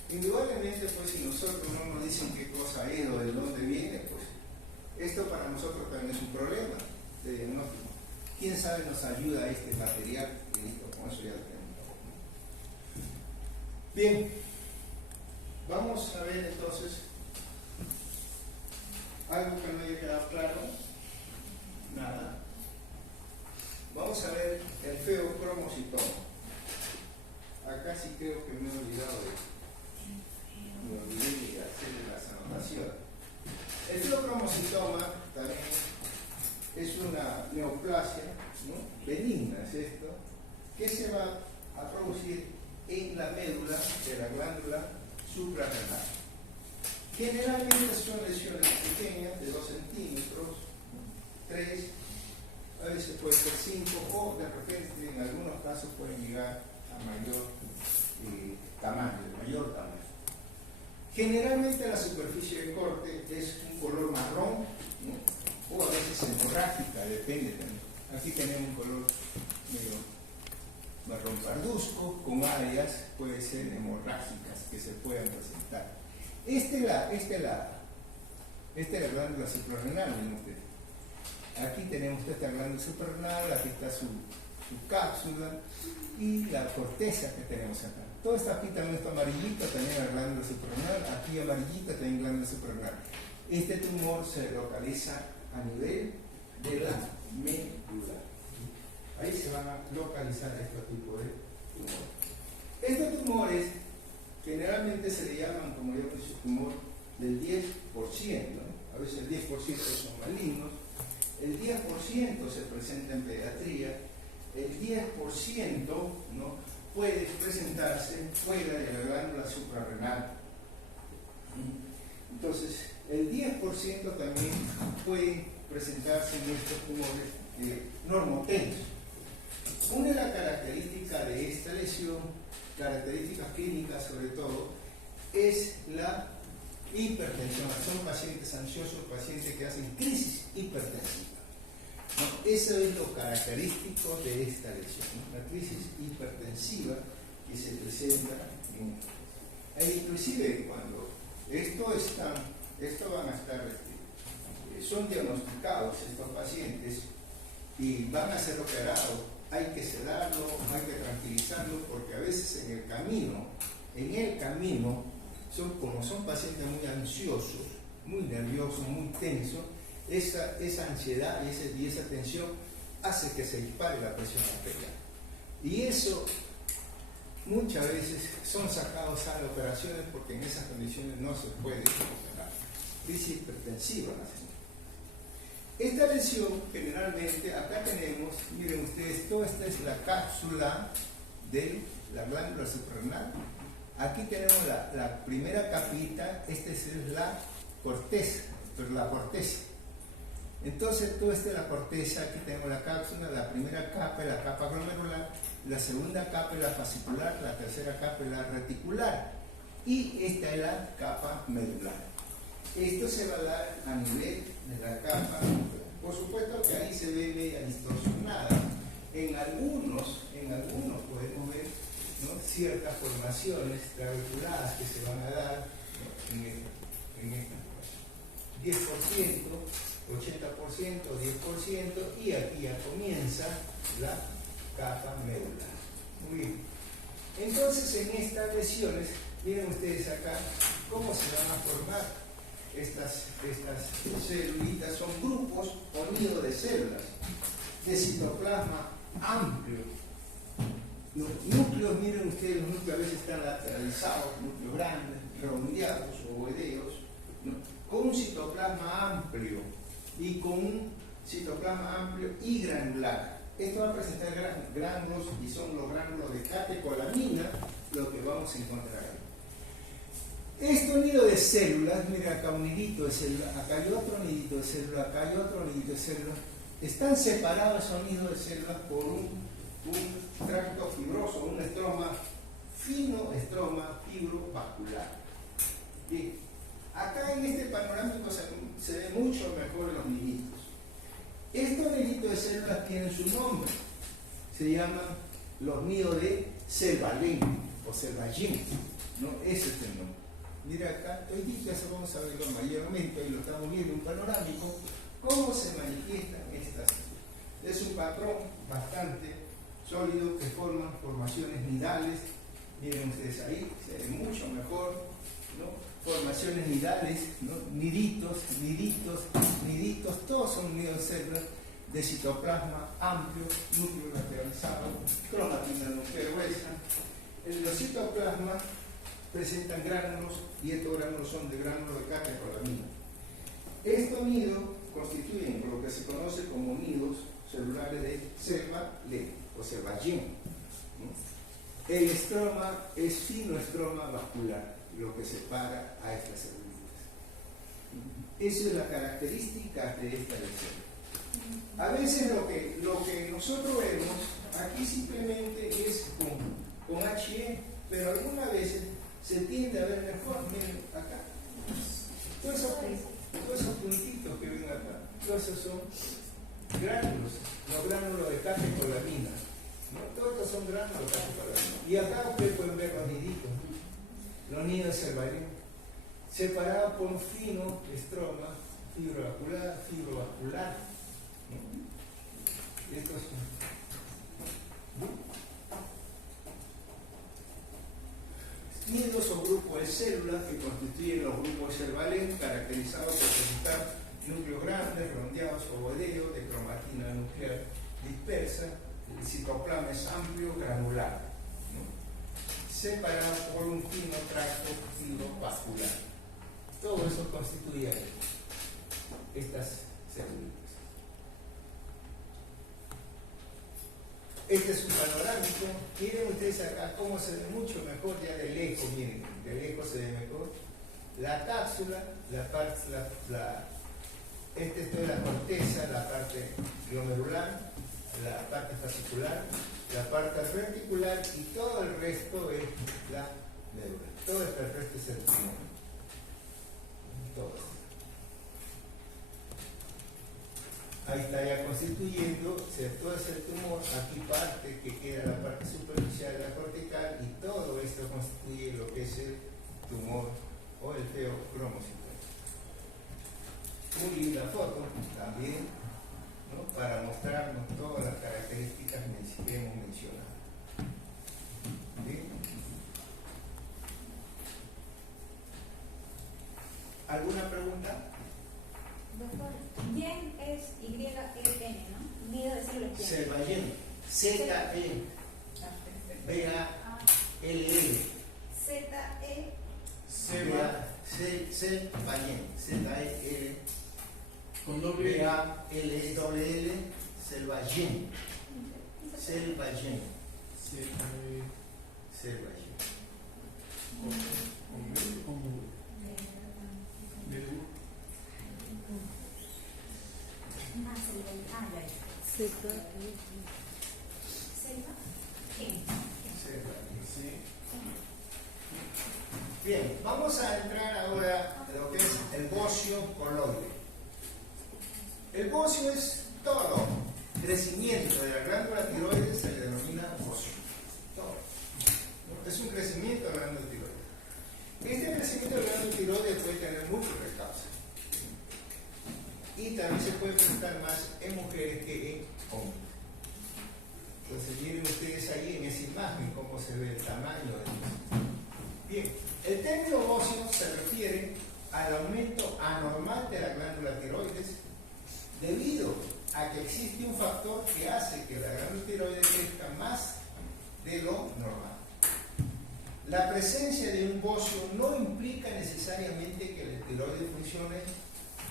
Indudablemente, pues si nosotros no nos dicen qué cosa es o de dónde viene, pues esto para nosotros también es un problema de diagnóstico. ¿Quién sabe nos ayuda este material? Y listo, con eso ya lo tenemos. Bien, vamos a ver entonces algo que no haya quedado claro. Nada. Vamos a ver el feocromocitoma. Acá sí creo que me he olvidado de hacer las anotaciones. El feocromocitoma también es una neoplasia, ¿no? Benigna, es esto, que se va a producir en la médula de la glándula suprarrenal. Generalmente son lesiones pequeñas de 2 centímetros, 3, a veces puede ser 5, o de repente en algunos casos pueden llegar a mayor tamaño, de mayor tamaño. Generalmente la superficie de corte es un color marrón, ¿no? O a veces hemorrágica, depende también. Aquí tenemos un color medio marrón parduzco, con áreas, puede ser hemorrágicas que se puedan presentar. Esta es la glándula suprarrenal, miren ustedes. Aquí tenemos esta glándula suprarrenal, aquí está su cápsula y la corteza que tenemos acá. Todo esto aquí también está amarillito, también la glándula suprarrenal, aquí amarillita también glándula suprarrenal. Este tumor se localiza a nivel de la médula. Ahí se van a localizar este tipo de tumores. Estos tumores generalmente se le llaman, como yo dije, tumor del 10%, ¿no? A veces el 10% son malignos, el 10% se presenta en pediatría, el 10%, ¿no?, puede presentarse fuera de la glándula suprarrenal. Entonces, el 10% también puede presentarse en estos tumores normotensos. Una de las características de esta lesión, características clínicas sobre todo, es la hipertensión. Son pacientes ansiosos, pacientes que hacen crisis hipertensiva. ¿No? Eso es lo característico de esta lesión, ¿no? La crisis hipertensiva que se presenta inclusive cuando esto van a estar, son diagnosticados estos pacientes y van a ser operados, hay que sedarlo, hay que tranquilizarlo, porque a veces en el camino, como son pacientes muy ansiosos, muy nerviosos, muy tensos, esa ansiedad y esa tensión hace que se dispare la presión arterial. Y eso muchas veces son sacados a las operaciones porque en esas condiciones no se puede operar. Crisis hipertensiva. Esta lesión generalmente, acá tenemos, miren ustedes, toda esta es la cápsula de la glándula suprarrenal. Aquí tenemos la primera capita, esta es la corteza, pero la corteza. Entonces, toda esta es la corteza, aquí tenemos la cápsula, la primera capa es la capa glomerular, la segunda capa es la fascicular, la tercera capa es la reticular y esta es la capa medular. Esto se va a dar a nivel de la capa. Por supuesto que ahí se ve media distorsionada. En algunos podemos ver, ¿no?, ciertas formaciones traveculadas que se van a dar, ¿no?, en el 10%, 80%, 10%, y aquí ya comienza la capa medular. Muy bien. Entonces, en estas lesiones, miren ustedes acá cómo se van a formar estas celulitas. Son grupos o nidos de células de citoplasma amplio. Los núcleos, miren ustedes, los núcleos a veces están lateralizados, núcleos grandes, redondeados o ovoideos, ¿no? Con un citoplasma amplio y con un citoplasma amplio y granular. Esto va a presentar gránulos y son los gránulos de catecolamina lo que vamos a encontrar ahí. Estos nidos de células, mira acá un nidito de célula, acá hay otro nidito de célula, acá hay otro nidito de célula. Están separados esos nidos de células por un tracto fibroso, un estroma fino, estroma fibrovascular. Bien, acá en este panorámico se ve mucho mejor los niditos. Estos niditos de células tienen su nombre, se llaman los nidos de Selvalén o Selvallén, ¿no? Ese es el nombre. Mira acá, hoy día eso vamos a verlo mayormente, hoy lo estamos viendo un panorámico, cómo se manifiestan estas. Es un patrón bastante sólido que forman formaciones nidales. Miren ustedes ahí, se ve mucho mejor, ¿no? Formaciones nidales, ¿no? Niditos, todos son nidos de células de citoplasma amplio, núcleo lateralizado, cromatina nuclear gruesa. Los citoplasmas presentan gránulos y estos gránulos son de gránulos de catecolamina. Estos nidos constituyen lo que se conoce como nidos celulares de Selvalén o Selvallén. El estroma es fino estroma vascular, lo que separa a estas celulitas. Esa es la característica de esta lesión. A veces lo que nosotros vemos aquí simplemente es con HE, pero algunas veces se tiende a ver mejor. Miren acá, todos esos puntitos que ven acá, todos esos son gránulos, los gránulos de catecolamina, ¿no? Todos estos son gránulos de catecolamina. Y acá ustedes pueden ver los niditos, los nidos de Selvalén, separados por un fino estroma fibrovascular. ¿No? Estos nidos o grupos de células que constituyen los grupos de Selvalén, caracterizados por presentar núcleos grandes, redondeados, ovoideos, de cromatina nuclear dispersa. El citoplasma es amplio, granular, ¿no? Separado por un fino tracto fibrovascular. Todo eso constituye estas células. Este es un panorámico. Miren ustedes acá cómo se ve mucho mejor ya de lejos. Miren, de lejos se ve mejor. La cápsula, esta es la corteza, la parte glomerular, la parte fascicular, la parte reticular y todo el resto es la médula. Todo el resto es el tumor. Todo. Ahí está ya constituyendo, todo es el tumor, aquí parte que queda la parte superficial de la cortical y todo esto constituye lo que es el tumor o el feocromocitoma. Muy linda foto también, ¿no? Para mostrarnos todas las características que hemos mencionado. ¿Sí? ¿Alguna pregunta? Doctor, Yen es Y-E-N, ¿no? Nido de células. Selvallén, Z-E-B-A-L-L. Z-E. Selvallén, Z-E-L. Con doble B-A-L-L, Selvallén. Selvallén. Selvallén. Bien, vamos a entrar ahora en lo que es el bocio coloide. El bocio es todo crecimiento de la glándula tiroides, se le denomina bocio. Todo. Es un crecimiento de la glándula tiroides. Este crecimiento de la glándula tiroides puede tener múltiples causas. Y también se puede presentar más en mujeres que en hombres. Entonces miren ustedes ahí en esa imagen cómo se ve el tamaño del bocio. Bien, el término bocio se refiere al aumento anormal de la glándula tiroides debido a que existe un factor que hace que la glándula tiroides crezca más de lo normal. La presencia de un bocio no implica necesariamente que el tiroides funcione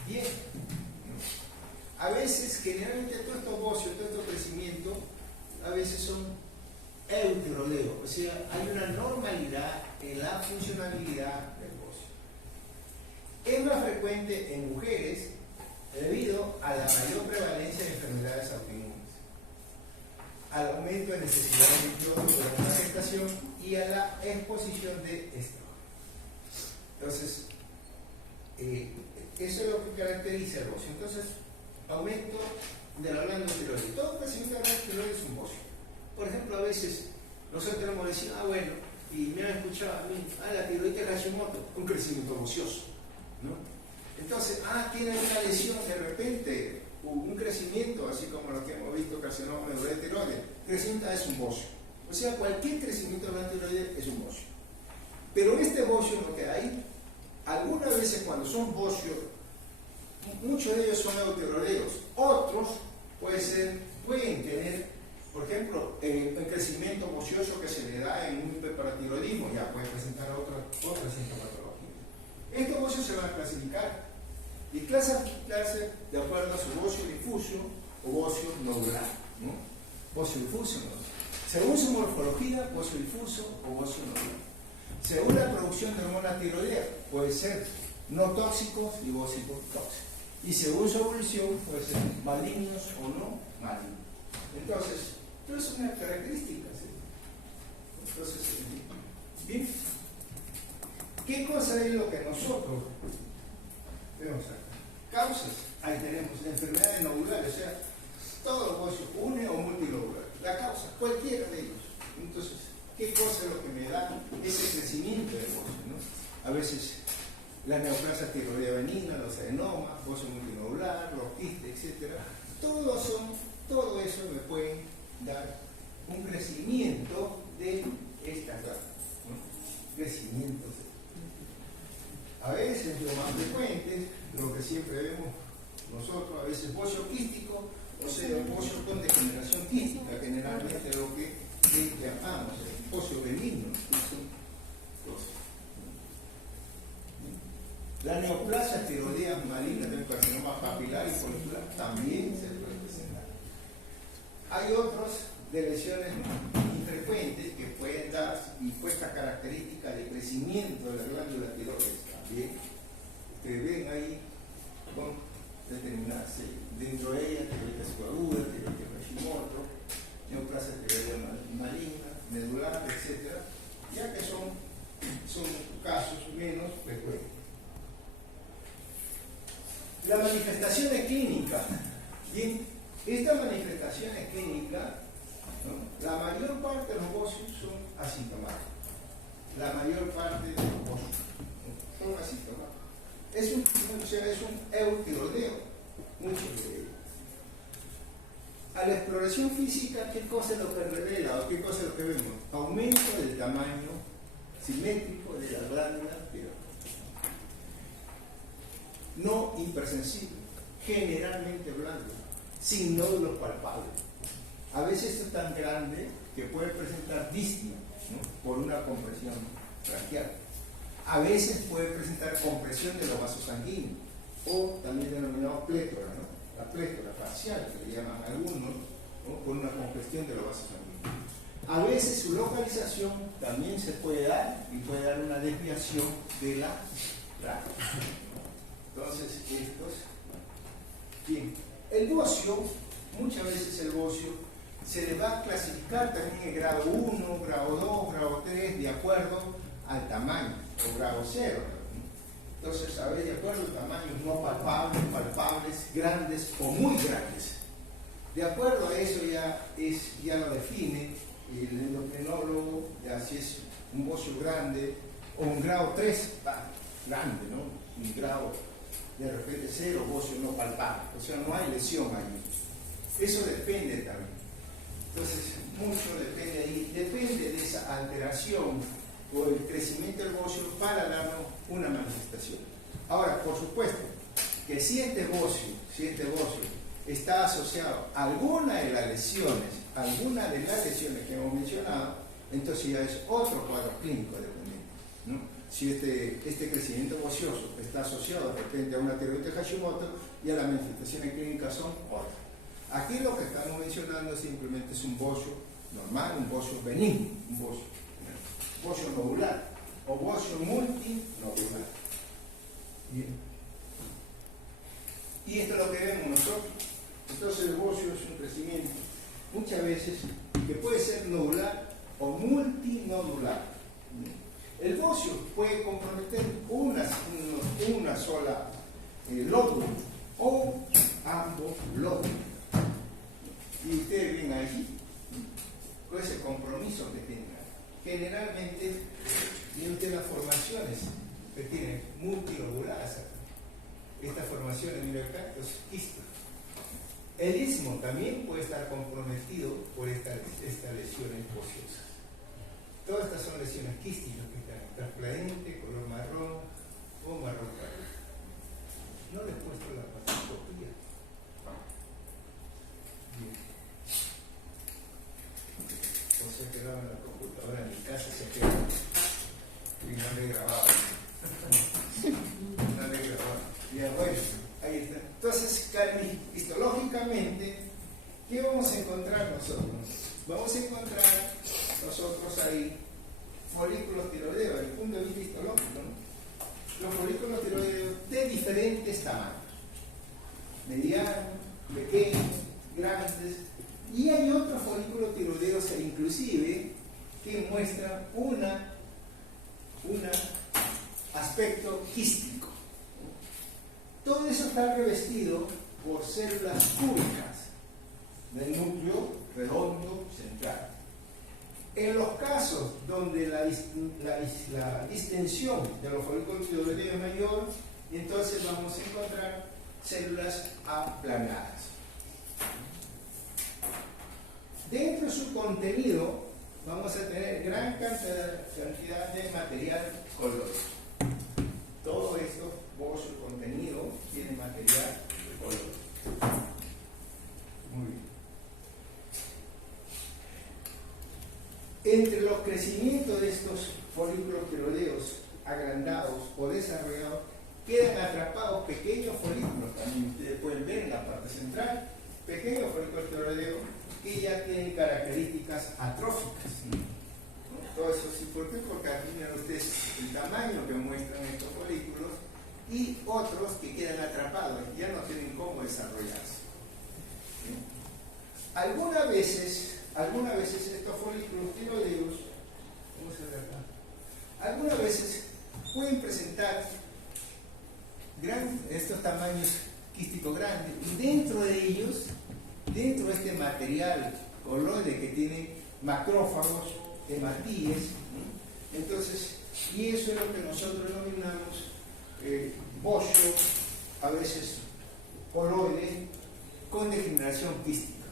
bien, ¿no? A veces, generalmente, todos estos bocios, todo este crecimiento, a veces son eutiroleos, o sea, hay una normalidad en la funcionalidad del bocio. Es más frecuente en mujeres debido a la mayor prevalencia de enfermedades autoinmunes, al aumento de necesidad de líquido durante la gestación y a la exposición de estrógenos. Entonces, eso es lo que caracteriza el bocio. Entonces, aumento de la glándula tiroides. Todo crecimiento de la glándula tiroides es un bocio. Por ejemplo, a veces nosotros tenemos que decir, bueno, y me han escuchado a mí, la tiroides Hashimoto, un crecimiento bocioso, ¿no? Entonces, tiene una lesión, de repente, un crecimiento, así como lo que hemos visto, carcinoma medular tiroides, crecimiento es un bocio. O sea, cualquier crecimiento de la tiroides es un bocio. Pero este bocio no queda ahí. Algunas veces cuando son bocios, muchos de ellos son eutiroleos, otros pueden tener, por ejemplo, el crecimiento bocioso que se le da en un hiperparatiroidismo, ya puede presentar otras sintomatologías. Estos bocios se van a clasificar y clasificarse de acuerdo a su bocio difuso o bocio nodular, ¿no? Bocio difuso, ¿no? Según su morfología, bocio difuso o bocio nodular. Según la producción de hormona tiroidea, puede ser no tóxicos y bocicos tóxicos. Y según su evolución, puede ser malignos o no malignos. Entonces, todo es una característica, ¿sí? Entonces, bien. ¿Qué cosa es lo que nosotros vemos acá? Causas. Ahí tenemos enfermedades nodulares, o sea, todos los bocios, une o multilobular. La causa, cualquiera de ellos. Entonces, ¿qué cosa es lo que me da ese crecimiento del bocio, ¿no? A veces la neoplasia tiroidea benigna, los adenomas, bocio multinodular, los quistes, etc. Todo eso me pueden dar un crecimiento de estas glándulas, ¿no? Crecimientos. A veces, lo más frecuente, lo que siempre vemos nosotros, a veces bocio quístico, o sea, bocio con degeneración quística, generalmente lo que llamamos bocio benigno. La neoplasia tiroidea maligna del carcinoma papilar y folicular también se puede presentar. Hay otras de lesiones infrecuentes que pueden dar y esta característica de crecimiento de la glándula tiroides también. Ustedes ven ahí con determinadas, dentro de ellas tiroides aguda, tiroides Hashimoto, neoplasia tiroidea maligna, medular, etc., ya que son casos menos frecuentes. Las manifestaciones clínicas. Bien, estas manifestaciones clínicas, ¿no? La mayor parte de los bocios son asintomáticos. La mayor parte de los bocios son asintomáticos. Es un eutirodeo, muchos de ellos. A la exploración física, ¿qué cosa es lo que revela o qué cosa es lo que vemos? Aumento del tamaño simétrico de la glándula tiroides. No hipersensible, generalmente blando, sin nódulos palpables. A veces esto es tan grande que puede presentar disnea, ¿no? Por una compresión braquial. A veces puede presentar compresión de los vasos sanguíneos, o también denominado plétora, ¿no? La plétora facial, que le llaman algunos, ¿no? Por una congestión de los vasos sanguíneos. A veces su localización también se puede dar y puede dar una desviación de la tráquea. Entonces, bien, el bocio, muchas veces el bocio se le va a clasificar también en grado 1, grado 2, grado 3, de acuerdo al tamaño, o grado 0. Entonces, a ver, de acuerdo al tamaño, no palpables, palpables, grandes o muy grandes. De acuerdo a eso ya lo define el endocrinólogo, ya si es un bocio grande o un grado 3, grande, ¿no? Un grado de repente 0, bocio no palpable, o sea, no hay lesión ahí. Eso depende también. Entonces, mucho depende ahí, depende de esa alteración o el crecimiento del bocio para darnos una manifestación. Ahora, por supuesto, que si este bocio está asociado a alguna de las lesiones que hemos mencionado, entonces ya es otro cuadro clínico dependiente, ¿no? Si este crecimiento ocioso está asociado de repente a una tiroides Hashimoto, ya las manifestaciones clínicas son otras. Aquí lo que estamos mencionando simplemente es un bocio normal, un bocio benigno, un bocio nodular o bocio multinodular. Bien. Y esto es lo que vemos nosotros. Entonces el bocio es un crecimiento muchas veces que puede ser nodular o multinodular. El bocio puede comprometer una sola lóbulo o ambos lóbulos. Y ustedes ven allí con ese compromiso que tengan. Generalmente tienen las formaciones que tienen multilobuladas. Estas formaciones, mira acá, es quistos. El istmo también puede estar comprometido por estas lesiones ociosas. Todas estas son lesiones quísticas que están transparente, color marrón o marrón claro. No les he puesto la patoscopía. Bien. O sea, quedaba en la computadora en mi casa, se quedó. Y no le he grabado. No le he grabado. Bien, bueno, ahí está. Entonces, histológicamente, ¿qué vamos a encontrar nosotros? Vamos a encontrar nosotros ahí folículos tiroideos, desde el punto de vista histológico, ¿no? Los folículos tiroideos de diferentes tamaños, medianos, pequeños, grandes, y hay otros folículos tiroideos inclusive que muestran un aspecto quístico. Todo eso está revestido por células cúbicas del núcleo redondo central. En los casos donde la distensión de los folículos tiroideos es mayor, entonces vamos a encontrar células aplanadas. Dentro de su contenido vamos a tener gran cantidad de material colorido. Todo esto, por su contenido, tiene material de color. Muy bien. Entre los crecimientos de estos folículos tiroideos agrandados o desarrollados, quedan atrapados pequeños folículos, también ustedes pueden ver en la parte central, pequeños folículos tiroideos que ya tienen características atróficas. Todo eso es importante porque aquí miren ustedes el tamaño que muestran estos folículos y otros que quedan atrapados, ya no tienen cómo desarrollarse. Algunas veces estos folículos tiroideos, vamos a ver acá, algunas veces pueden presentar estos tamaños quísticos grandes y dentro de ellos, dentro de este material coloide que tiene macrófagos, hematíes, ¿no? Entonces, y eso es lo que nosotros denominamos bocio, a veces coloide con degeneración quística,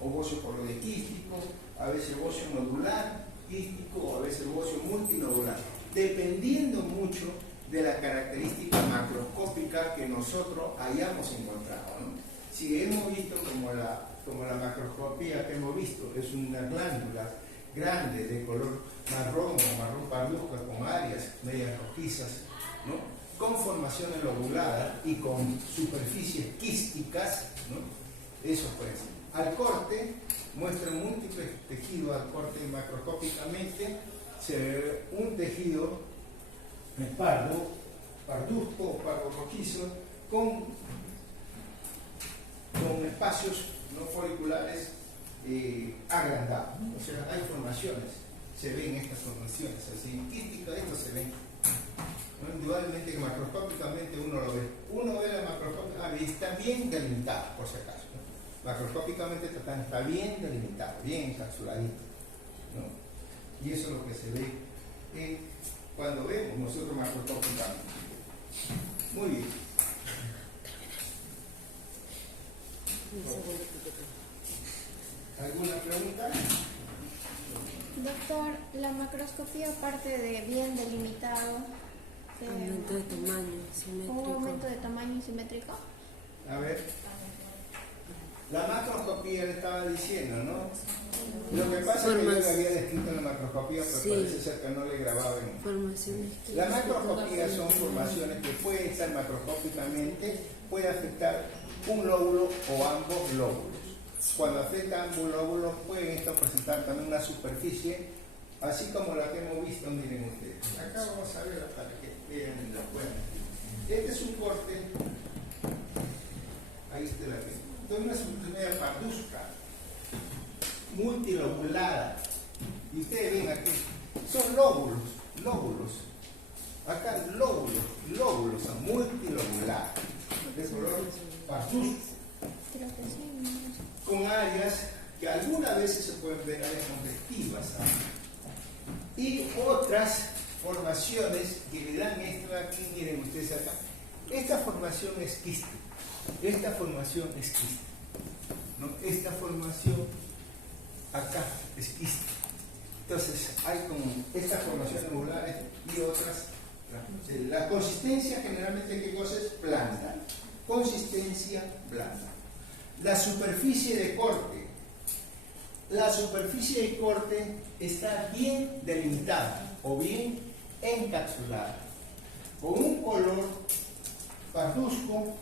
¿no? O bocio coloide quístico, a veces bocio nodular quístico, o a veces bocio multinodular, dependiendo mucho de la característica macroscópica que nosotros hayamos encontrado, ¿no? Si hemos visto como la macroscopía que hemos visto, es una glándula grande de color marrón o marrón parduzco con áreas medias rojizas, ¿no? Con formaciones lobuladas y con superficies quísticas, ¿no? Eso puede ser. Al corte, muestra múltiples tejidos al corte macroscópicamente, se ve un tejido parduzco o pardo rojizo con espacios no foliculares agrandados, ¿no? O sea, hay formaciones, se ven estas formaciones así, quísticas, esto se ven, ¿no? Indudablemente que macroscópicamente uno lo ve, la macroscópica, está bien delimitada, por si acaso, ¿no? Macroscópicamente está bien delimitado, bien encapsuladito, ¿no? Y eso es lo que se ve cuando vemos nosotros macroscópicamente. Muy bien. ¿Alguna pregunta? Doctor, la macroscopía parte de bien delimitado, Aumento de tamaño, un simétrico. aumento de tamaño simétrico. A ver, la macroscopía le estaba diciendo, ¿no? Lo que pasa es que yo le había descrito la macroscopía, pero Sí. parece ser que no le grababa en... Formaciones. La macroscopía son formaciones que pueden estar macroscópicamente, puede afectar un lóbulo o ambos lóbulos. Cuando afecta ambos lóbulos pueden estos presentar también una superficie, así como la que hemos visto, miren ustedes. Acá vamos a ver para que vean y lo puedan. Este es un corte, ahí está la que. Entonces una subcutánea parduzca, multilobulada. Y ustedes ven aquí, son lóbulos. Acá lóbulos, son multilobulados. De color parduzco. Creo que sí. Con áreas que algunas veces se pueden ver áreas congestivas, ¿sabes? Y otras formaciones que le dan esto aquí, miren ustedes acá. Esta formación es quiste. ¿No? Esta formación acá es quiste. Entonces hay como estas formaciones angulares y otras. La consistencia generalmente, ¿qué cosa es? Blanda. Consistencia blanda. La superficie de corte. La superficie de corte está bien delimitada o bien encapsulada, con un color parduzco,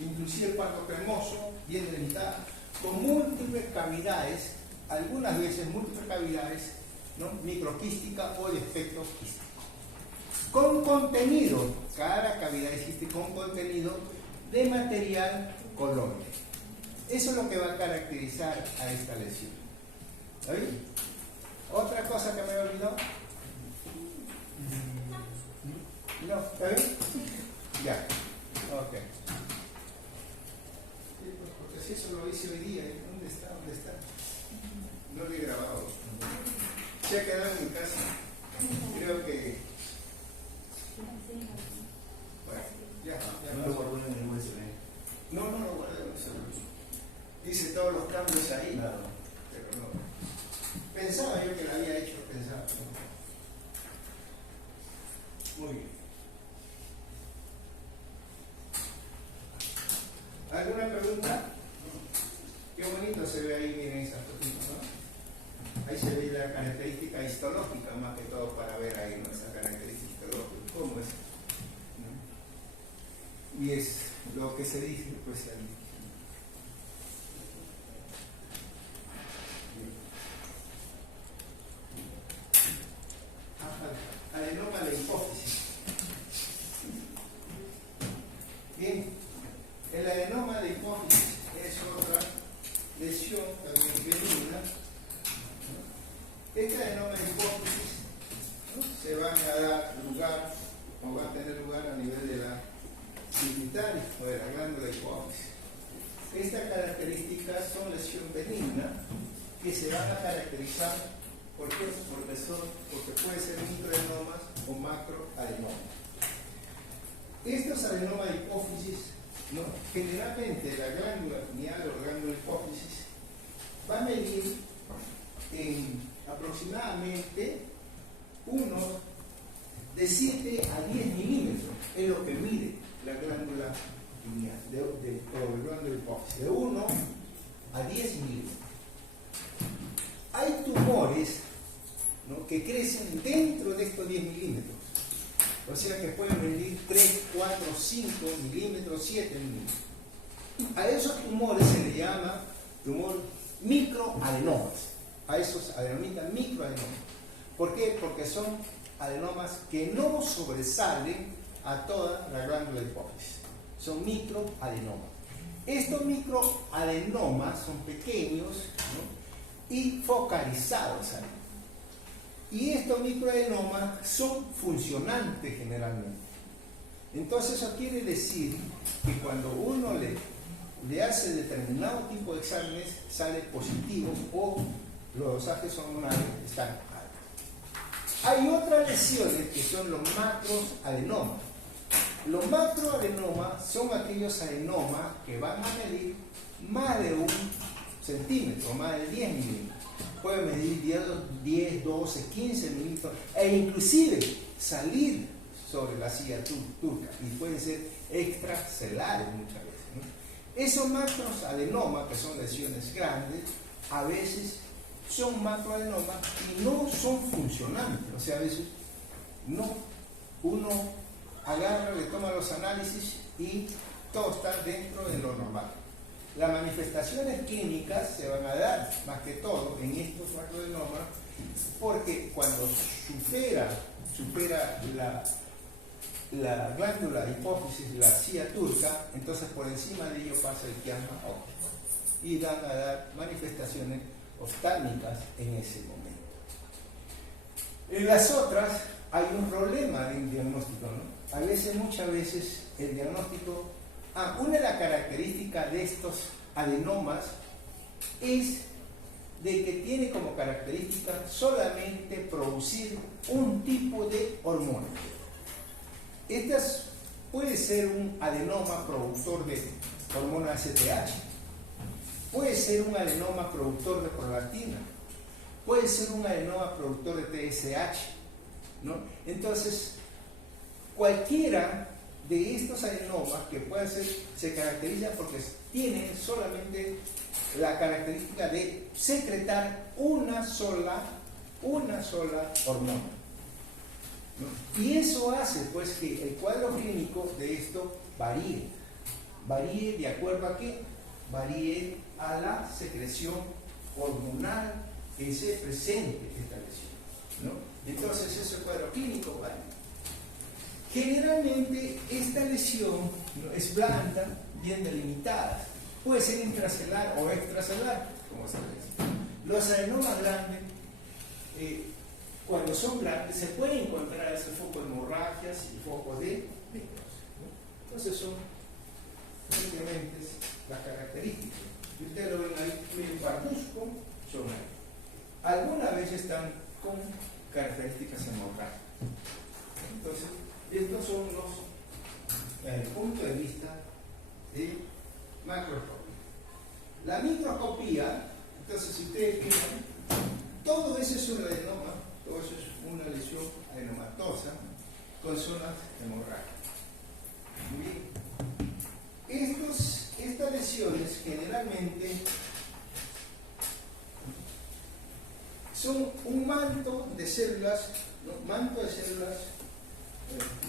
inclusive pardo cremoso, bien delimitada, con múltiples cavidades, algunas veces múltiples cavidades, ¿no? Microquística o de espectro quístico. Con contenido, cada cavidad existe con contenido de material colóide. Eso es lo que va a caracterizar a esta lesión. ¿Está bien? ¿Otra cosa que me he olvidado? ¿No? ¿Está bien? Ya. Ok. Sí, pues porque si eso lo hice hoy día, ¿dónde está? No lo he grabado. Se ha quedado en mi casa. Creo que... Bueno, ya No lo guardo en el USB. No lo guardé en el celular. Hice todos los cambios ahí, Claro. pero no. Pensaba yo que lo había hecho, pensaba. Muy bien. ¿Alguna pregunta? Qué bonito se ve ahí, miren esas fotitos, ¿no? Ahí se ve la característica histológica, más que todo para ver ahí, ¿no? Esa característica histológica, ¿cómo es? ¿No? Y es lo que se dice, pues, ahí. Adenoma de hipófisis. Bien, el adenoma de hipófisis es otra lesión también benigna. Este adenoma de hipófisis, ¿no? Se van a dar lugar o va a tener lugar a nivel de la pituitaria o de la glándula hipófisis. Estas características son lesión benigna que se van a caracterizar porque puede ser microadenomas o macroadenomas. Estos adenomas de hipófisis, ¿no? Generalmente la glándula pineal o glándula hipófisis va a medir en aproximadamente unos de 7 a 10 milímetros, es lo que mide la glándula pineal o la glándula hipófisis, de 1 a 10 milímetros. Hay tumores, ¿no? Que crecen dentro de estos 10 milímetros. O sea que pueden medir 3, 4, 5 milímetros, 7 milímetros. A esos tumores se le llama tumor microadenomas. A esos adenomitas microadenomas. ¿Por qué? Porque son adenomas que no sobresalen a toda la glándula hipófisis. Son microadenomas. Estos microadenomas son pequeños, ¿no? Y focalizados ahí. Y estos microadenomas son funcionantes generalmente. Entonces eso quiere decir que cuando uno le hace determinado tipo de exámenes sale positivo o los dosajes hormonales están altos. Hay otras lesiones que son los macroadenomas. Los macroadenomas son aquellos adenomas que van a medir más de 1 centímetro, más de 10 milímetros. puede medir 10, 12, 15 minutos e inclusive salir sobre la silla turca y pueden ser extracelares muchas veces, ¿no? Esos macroadenomas, que son lesiones grandes, a veces son macroadenomas y no son funcionantes, o sea, a veces no, uno agarra, le toma los análisis y todo está dentro de lo normal. Las manifestaciones clínicas se van a dar más que todo en estos macroadenomas porque cuando supera la glándula hipófisis, la silla turca, entonces por encima de ello pasa el quiasma óptico y van a dar manifestaciones oftálmicas en ese momento. En las otras hay un problema en diagnóstico, ¿no? A veces, muchas veces, el diagnóstico, una de las características de estos adenomas es de que tiene como característica solamente producir un tipo de hormona. Estas puede ser un adenoma productor de hormona STH, puede ser un adenoma productor de prolactina, puede ser un adenoma productor de TSH, ¿no? Entonces, cualquiera de estos adenomas que pueden ser, se caracteriza porque tienen solamente la característica de secretar una sola hormona, ¿no? Y eso hace pues que el cuadro clínico de esto varíe de acuerdo a qué, varíe a la secreción hormonal que se presente esta lesión, ¿no? Entonces ese cuadro clínico varía. Generalmente esta lesión, ¿no?, es blanda, bien delimitada, puede ser intracelular o extracelular, como se dice. Los adenomas grandes, cuando son grandes, se puede encontrar ese foco de hemorragias y focos de necrosis, ¿no? Entonces son simplemente las características. Y ustedes lo ven ahí, medio parduzco, son ahí. Algunas veces están con características hemorrágicas. Entonces, estos son los puntos de vista de macroscopía. La microscopía, entonces, si ustedes fijan, todo eso es un adenoma, todo eso es una lesión adenomatosa con zonas hemorrágicas. Muy bien. Estas lesiones generalmente son un manto de células, ¿no?,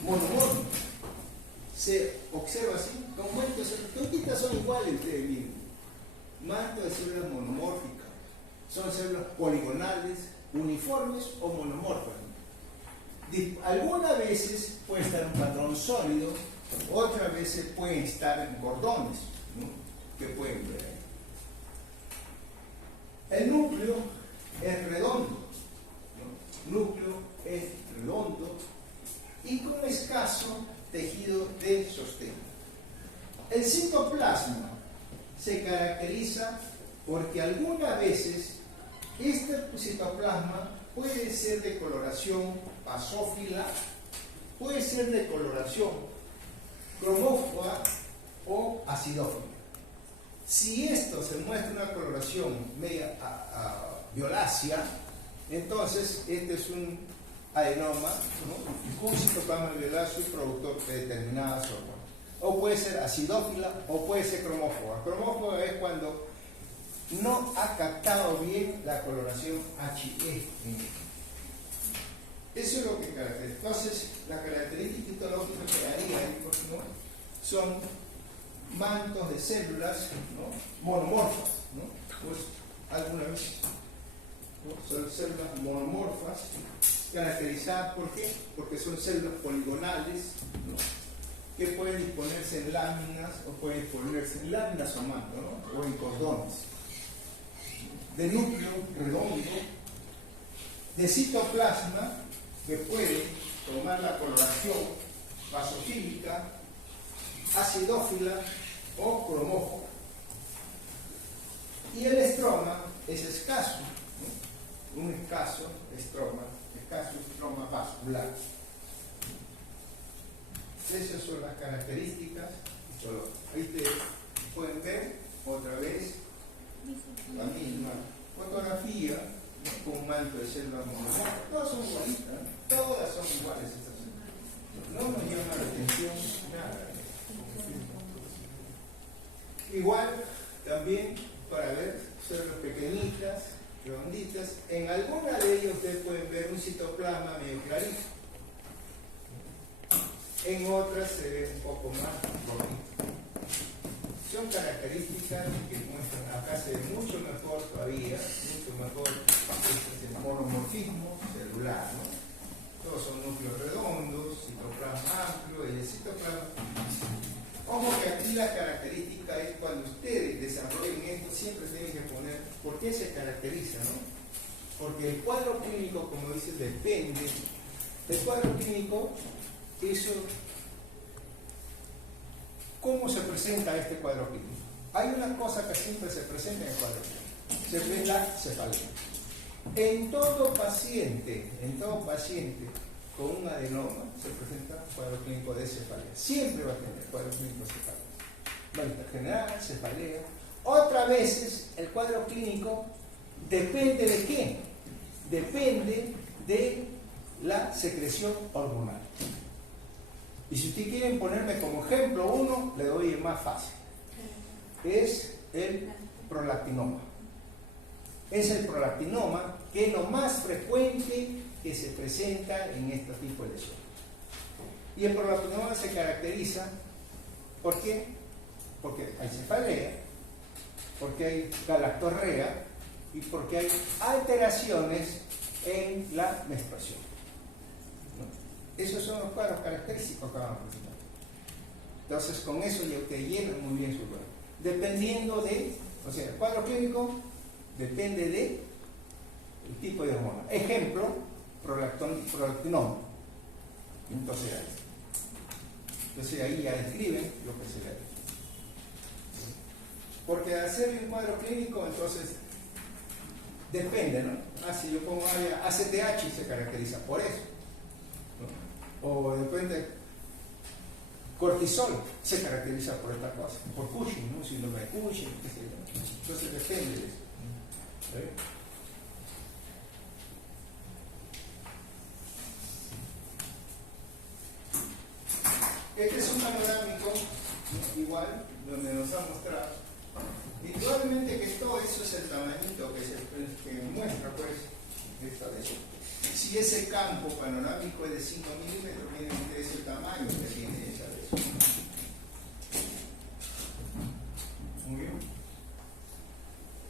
monomórficas. Se observa así, con manto de células, toditas son iguales, ustedes miren. Manto de células monomórficas. Son células poligonales, uniformes o monomorfas. Algunas veces puede estar un patrón sólido, otras veces pueden estar en cordones, ¿no?, que pueden ver ahí. El núcleo es redondo, ¿no? Núcleo es redondo y con escaso tejido de sostén. El citoplasma se caracteriza porque algunas veces este citoplasma puede ser de coloración basófila, puede ser de coloración cromófoba o acidófila. Si esto se muestra una coloración media violácea, entonces este es un adenoma, ¿no?, un citoplasma violáceo productor de determinadas hormonas. O puede ser acidófila o puede ser cromófoba. Cromófoba es cuando no ha captado bien la coloración HE. Eso es lo que caracteriza. Entonces, la característica histológica que haría ahí, ¿no?, son mantos de células, ¿no?, monomorfas, ¿no? Pues alguna vez, ¿no?, son células monomorfas caracterizadas, ¿por qué? Porque son células poligonales, ¿no?, que pueden disponerse en láminas o pueden disponerse en láminas o mantos, ¿no?, o en cordones. De núcleo redondo, de citoplasma que puede tomar la coloración basofílica, acidófila o cromófoba. Y el estroma es escaso, ¿no?, un escaso estroma vascular. Esas son las características histológicas. Ahí te pueden ver otra vez la misma fotografía, ¿no? Con un manto de célula mononuclear, todas son igualitas, ¿no? Todas son iguales estas. No nos llama la atención nada. Igual también para ver células pequeñitas, redonditas, en alguna de ellas ustedes pueden ver un citoplasma medio clarito, en otras se ve un poco más bonito. Son características que muestran, acá se ve mucho mejor todavía, mucho mejor el monomorfismo celular, ¿no? Todos son núcleos redondos, citoplasma amplio, y el citoplasma. Ojo que aquí la característica es cuando ustedes desarrollen esto, siempre tienen que poner por qué se caracteriza, ¿no? Porque el cuadro clínico, como dices, depende. El cuadro clínico, eso, ¿cómo se presenta este cuadro clínico? Hay una cosa que siempre se presenta en el cuadro clínico, se ve la cefalea. En todo paciente con un adenoma se presenta cuadro clínico de cefalea. Siempre va a tener cuadro clínico de cefalea. Malestar general, cefalea. Otras veces el cuadro clínico depende de qué? Depende de la secreción hormonal. Y si ustedes quieren ponerme como ejemplo uno, le doy el más fácil. Es el prolactinoma. Es el prolactinoma que es lo más frecuente que se presenta en este tipo de lesiones. Y el prolactinoma se caracteriza, ¿por qué? Porque hay cefalea, porque hay galactorrea y porque hay alteraciones en la menstruación. ¿No? Esos son los cuadros característicos que vamos a presentar. Entonces, con eso ya ustedes llenan muy bien su cuadro. Dependiendo de, o sea, el cuadro clínico depende de el tipo de hormona. Ejemplo, prolactinoma. Entonces ahí ya describen lo que se ve. Porque al hacer un cuadro clínico, entonces depende, ¿no? Si yo pongo ACTH se caracteriza por eso, ¿no? O de repente cortisol se caracteriza por esta cosa, por Cushing, ¿no? Síndrome de Cushing, qué sé yo. Entonces depende de eso. ¿Sí? Este es un panorámico, ¿no? Igual, donde nos ha mostrado. Indudablemente que todo eso es el tamañito que muestra, pues, esta de eso. Si ese campo panorámico es de 5 milímetros, miren ustedes el tamaño que tiene esa de eso. Muy bien.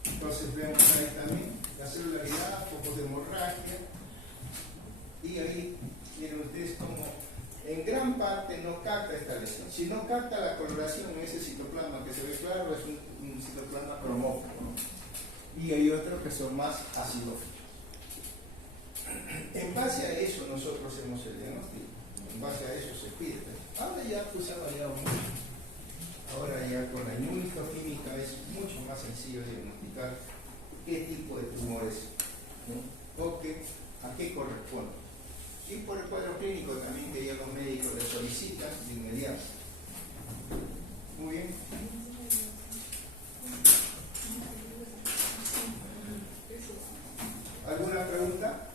Entonces vemos ahí también la celularidad, focos de hemorragia. Y ahí miren ustedes cómo en gran parte no capta esta lesión. Si no capta la coloración, ese citoplasma que se ve claro es un citoplasma cromófobo, ¿no? Y hay otros que son más acidófilos. En base a eso nosotros hacemos el diagnóstico. En base a eso se pide. Ahora ya pues ha variado mucho. Ahora ya con la inmunohistoquímica es mucho más sencillo diagnosticar qué tipo de tumores, ¿no? O a qué corresponde. Y por el cuadro clínico también que ya los médicos le solicitan de inmediato. Muy bien. ¿Alguna pregunta?